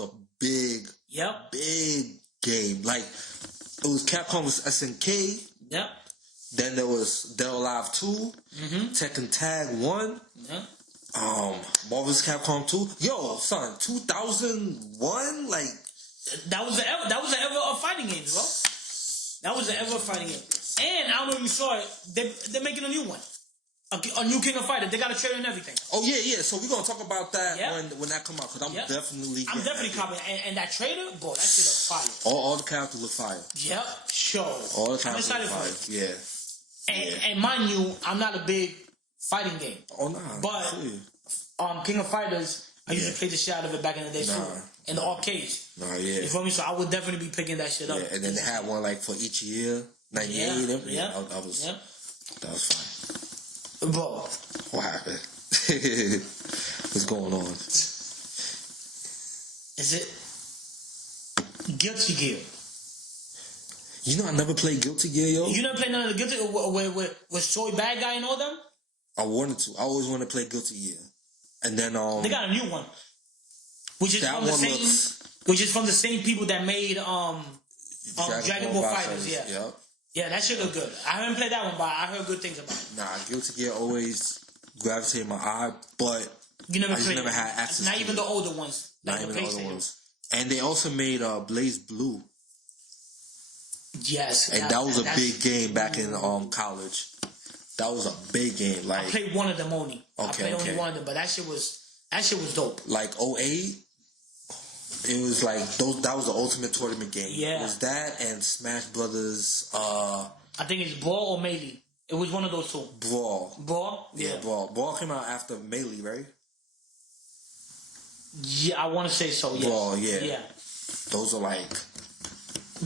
a big game. Like, it was Capcom vs SNK. Yep. Then there was Dead or Alive 2, Tekken Tag 1, Marvel vs. Capcom 2. Yo, son, 2001, like that was the ever of fighting games, bro. That was the ever of fighting game. And I don't know if you saw it. They're making a new one, a new King of Fighters. They got a trailer and everything. Oh yeah. So we're gonna talk about that when that come out, because I'm definitely copying. And that trailer, bro, that shit look fire. All the characters look fire. Yep, sure. All the characters look fire. Yeah. And mind you, I'm not a big fighting game. Oh nah. But King of Fighters, I used to play the shit out of it back in the day too. In the arcades. Nah, yeah. You feel me? So I would definitely be picking that shit up. Yeah, and then they had one like for each year. 98. That was fine. Bro. What happened? What's going on? Is it Guilty Gear? You know I never played Guilty Gear, yo. You never played none of the Guilty Gear with Soy Bad Guy and all them? I wanted to. I always wanted to play Guilty Gear. And then they got a new one. Which is from the same people that made Dragon Ball Fighters. Yeah. Yep. Yeah, that shit look good. I haven't played that one, but I heard good things about it. Nah, Guilty Gear always gravitated my eye, but I just never had access to it. Not even the older ones. Not even the older ones. And they also made Blaze Blue. Yes. And that was a big game back in college. That was a big game. Like, I played one of them only. Okay, I played only one of them, but that shit was dope. Like 08, it was like that was the ultimate tournament game. Yeah. It was that and Smash Brothers. I think it's Brawl or Melee. It was one of those two. Brawl? Yeah. Brawl. Brawl came out after Melee, right? Yeah, I want to say so, yes. Brawl, yeah. Those are like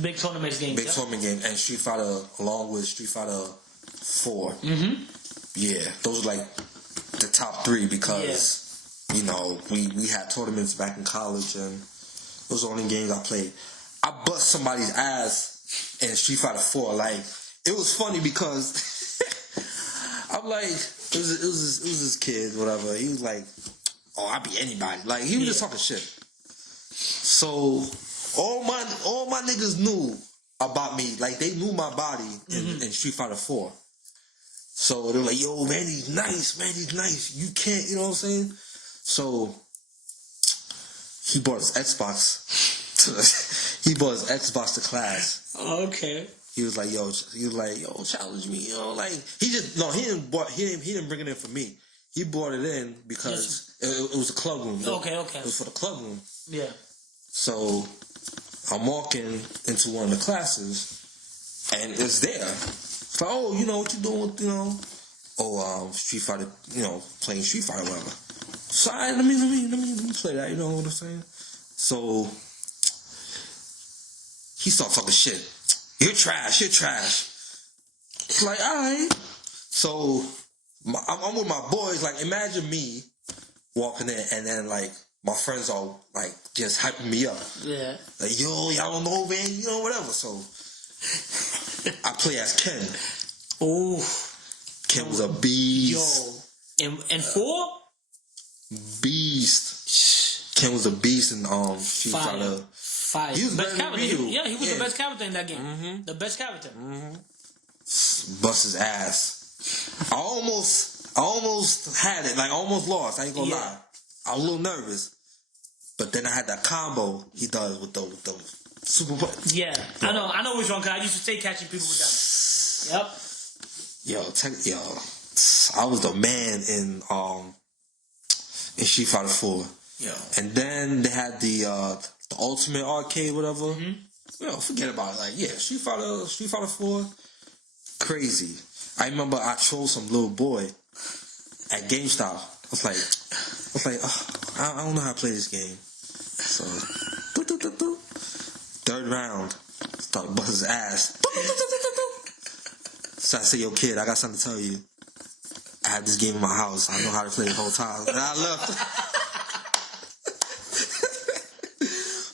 big tournament games. Big tournament games. And Street Fighter, along with Street Fighter 4. Mm-hmm. Yeah, those are like the top 3 because, you know, we had tournaments back in college and those are the only games I played. I bust somebody's ass in Street Fighter 4. Like, it was funny because I'm like, it was this kid, whatever. He was like, oh, I'll be anybody. Like, he was just talking shit. So all my niggas knew about me. Like, they knew my body in Street Fighter 4. So they were like, yo, man, he's nice. You can't, you know what I'm saying? So he brought his Xbox to class. Oh, okay. He was like, yo, challenge me, you know, like he didn't bring it in for me. He brought it in because it was a club room. Okay. It was for the club room. Yeah. So I'm walking into one of the classes and it's there. It's like, oh, you know what you doing with, you know, Street Fighter, you know, playing Street Fighter, whatever. So let me play that, you know what I'm saying? So he started talking shit. You're trash. It's like, alright. So I'm with my boys. Like, imagine me walking in and then like my friends are like just hyping me up. Yeah. Like, yo, y'all don't know, man, you know, whatever. So I play as Ken. Oh. Ken was a beast. Yo. And 4? Beast. Ken was a beast in Street Fighter. Fire. He was best character. He was the best best character in that game. Mm-hmm. The best character. Mm-hmm. Bust his ass. I almost had it. Like, I almost lost. I ain't gonna lie. I was a little nervous. But then I had that combo he does with the super play. Yeah. I know which one, because I used to stay catching people with that. Yep. I was the man in Street Fighter 4. Yeah. And then they had the Ultimate Arcade, whatever. Mm-hmm. You know, forget about it. Like, yeah, Street Fighter 4, crazy. I remember I trolled some little boy at GameStop. I was like, I don't know how to play this game. So, third round, start bust his ass. So I say, yo, kid, I got something to tell you. I had this game in my house. I know how to play the whole time. And I left.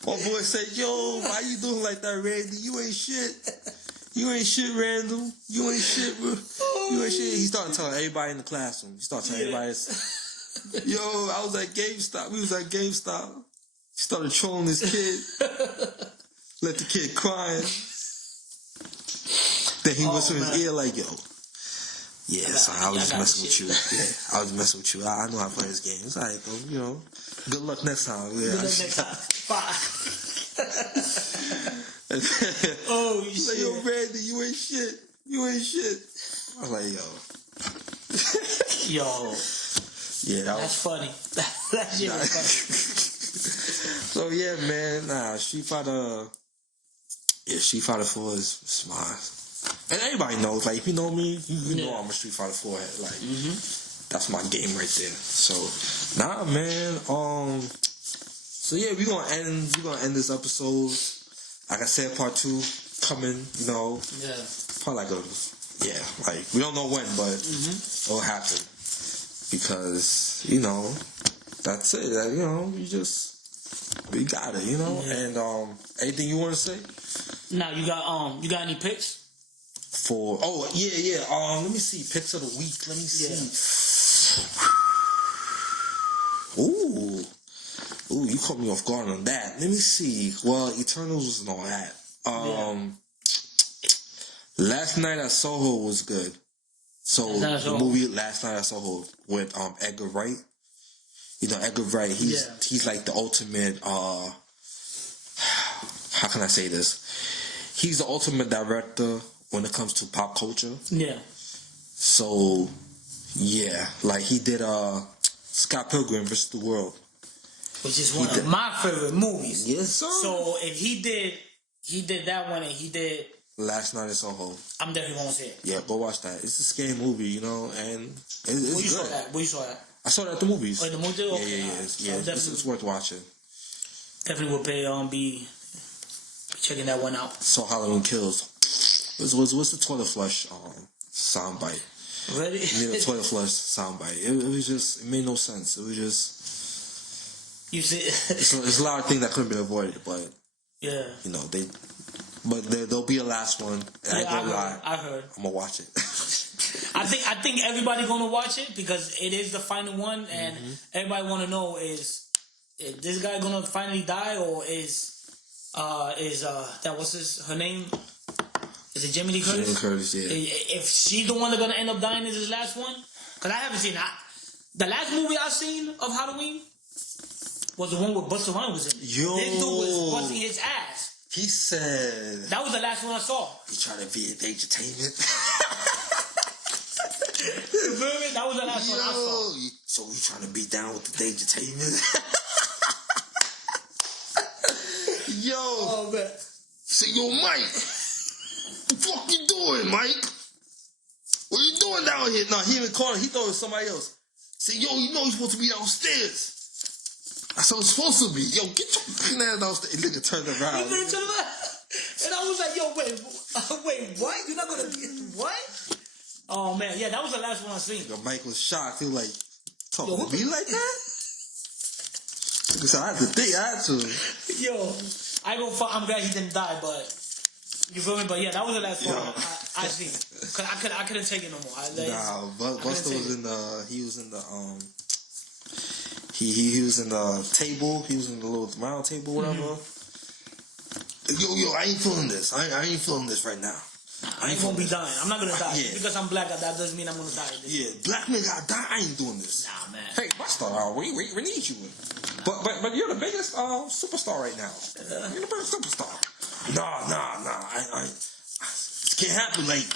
My boy said, yo, why you doing like that, Randy? You ain't shit. You ain't shit, Randall. You ain't shit, bro. You ain't shit. He started telling everybody in the classroom. He started telling everybody. Yo, I was at GameStop. We was at GameStop. He started trolling this kid. Let the kid crying. Then he whispered in his ear like, yo, yeah, so I was just messing with you. Yeah, I was messing with you. I know how to play this game. It's like, you know, good luck next time. Yeah, good luck next time. Bye. Oh, shit. Like, yo, Randy, you ain't shit. You ain't shit. I was like, yo. Yo. Yeah, that's funny. That shit was funny. So, yeah, man, Street Fighter 4 is mine. And everybody knows, like, if you know me, you know I'm a Street Fighter 4 head. Like, that's my game right there. So, nah, man. So yeah, we're gonna end this episode. Like I said, part 2 coming. You know, probably like we don't know when, but it'll happen because you know that's it. Like, you know, we got it. You know, and anything you want to say? Now you got any picks? Let me see. Picks of the week. Let me see. Ooh, you caught me off guard on that. Let me see. Well, Eternals wasn't all that. Last Night at Soho was good. So the movie Last Night at Soho with Edgar Wright. You know, Edgar Wright, he's like the ultimate how can I say this? He's the ultimate director when it comes to pop culture. Yeah. So, yeah, like he did Scott Pilgrim vs. the World. Which is one of my favorite movies. Yes, sir. So if he did that one and he did Last Night at Soho, I'm definitely gonna see it. Yeah, go watch that. It's a scary movie, you know, and it's Where you good. saw that? Where you saw that? I saw that at the movies. Oh, in the movie? Okay. Yeah. It's worth watching. Definitely will be checking that one out. So Halloween Kills. What's the toilet flush soundbite? Really? The toilet flush soundbite. It was just, it made no sense. It was just. You see, there's a lot of things that couldn't be avoided, but you know there'll be a last one. And I heard. I'm gonna watch it. I think everybody gonna watch it because it is the final one, and everybody want to know is this guy gonna finally die, or is that what's her name? Is it Jamie Lee Curtis? Jamie Lee Curtis, yeah. If she's the one that's gonna end up dying, is his last one? Because I haven't seen that. The last movie I've seen of Halloween was the one where Busta Rhymes was in. Yo. This dude was busting his ass. He said that was the last one I saw. He tried to be entertainment. You feel me? That was the last one I saw. So you trying to be down with the entertainment? Yo. Oh man. Say, yo, Mike. What the fuck you doing, Mike? What you doing down here? No, he even called him. He thought it was somebody else. Say, yo, you know you're supposed to be downstairs. I said, it's supposed to be. Yo, get your fucking ass downstairs. And nigga turned around. And I was like, yo, wait, what? You're not gonna be what? Oh man, yeah, that was the last one I seen. Yo, Mike was shocked. He was like, talking to me like that? Because I had to think, I had to. Yo, I'm glad he didn't die, but you feel me? But yeah, that was the last one I seen. Cause I couldn't take it no more. Busta was in the. He was in the He was in the table. He was in the little round table, whatever. Yo, I ain't feeling this. I ain't feeling this right now. I ain't gonna be dying. I'm not gonna die. Because I'm black, that doesn't mean I'm gonna die. Yeah, black nigga gotta die. I ain't doing this. Nah, man. Hey, Busta, we need you. But you're the biggest superstar right now. You're the biggest superstar. Nah. This can't happen. Like,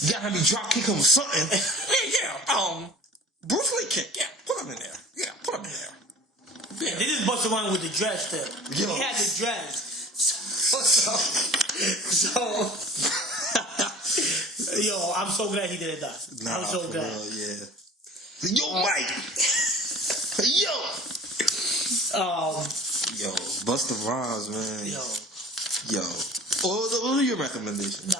you gotta have me drop kick him or something. Bruce Lee kick. Yeah, put him in there. Yeah, put him in there. Yeah, they just busted around with the dress still. Yo. He had the dress. So yo, I'm so glad he didn't die. I'm so glad. Real, yeah. Yo, Mike. Yo. Yo, Busta Rhymes, man. Yo. Yo. What are your recommendations?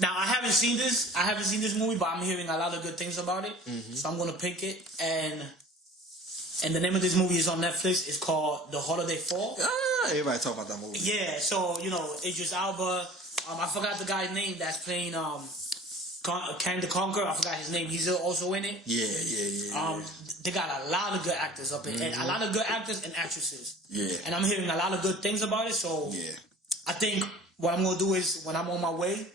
Now, I haven't seen this. I haven't seen this movie, but I'm hearing a lot of good things about it. Mm-hmm. So I'm going to pick it. And the name of this movie is on Netflix. It's called The Holiday Fall. Everybody talk about that movie. Yeah, so, Idris Elba. I forgot the guy's name that's playing Kang the Conqueror. I forgot his name. He's also in it. Yeah. They got a lot of good actors up in it. And a lot of good actors and actresses. Yeah. And I'm hearing a lot of good things about it. So I think what I'm going to do is when I'm on my way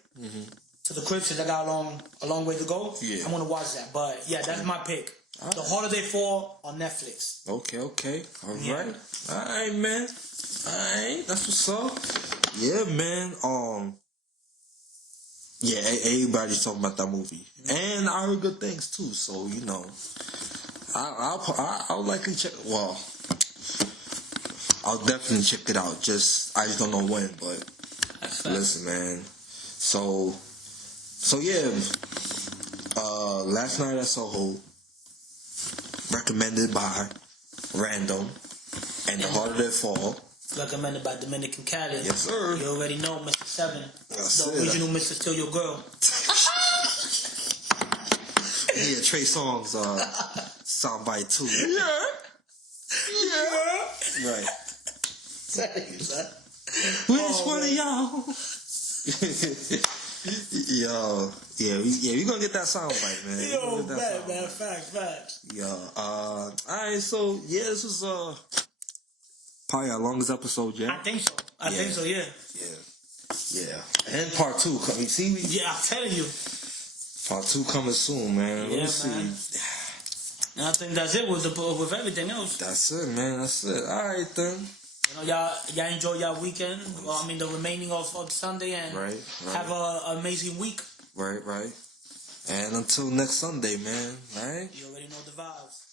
to the crib, since I got a long way to go, I'm going to watch that. But yeah, that's my pick. The Holiday Fall on Netflix. Okay. All right. All right, man. All right. That's what's up. Yeah, man. Yeah, everybody's talking about that movie. And I heard good things, too. So, I'll likely check... Well, I'll definitely check it out. I just don't know when, but... Listen, man. So yeah. Last Night at Soho, recommended by Random, and The Holiday Fall, recommended by Dominican Cali. Yes, sir. You already know Mr. 7. That's the original Mr. Steal Your Girl. Yeah, Trey Songz soundbite too. Yeah. Right. Which one of y'all? Yo, we gonna get that soundbite, man. Yo, man, facts. Yo, alright, so yeah, this was probably our longest episode yet. I think so. I think so, yeah. Yeah. And part 2 coming. See, I'm telling you. Part 2 coming soon, man. Yeah, Let me see. And I think that's it with everything else. That's it, man. That's it. All right, then. Y'all enjoy y'all weekend. The remaining of Sunday, and have an amazing week. Right. And until next Sunday, man. Right? You already know the vibes.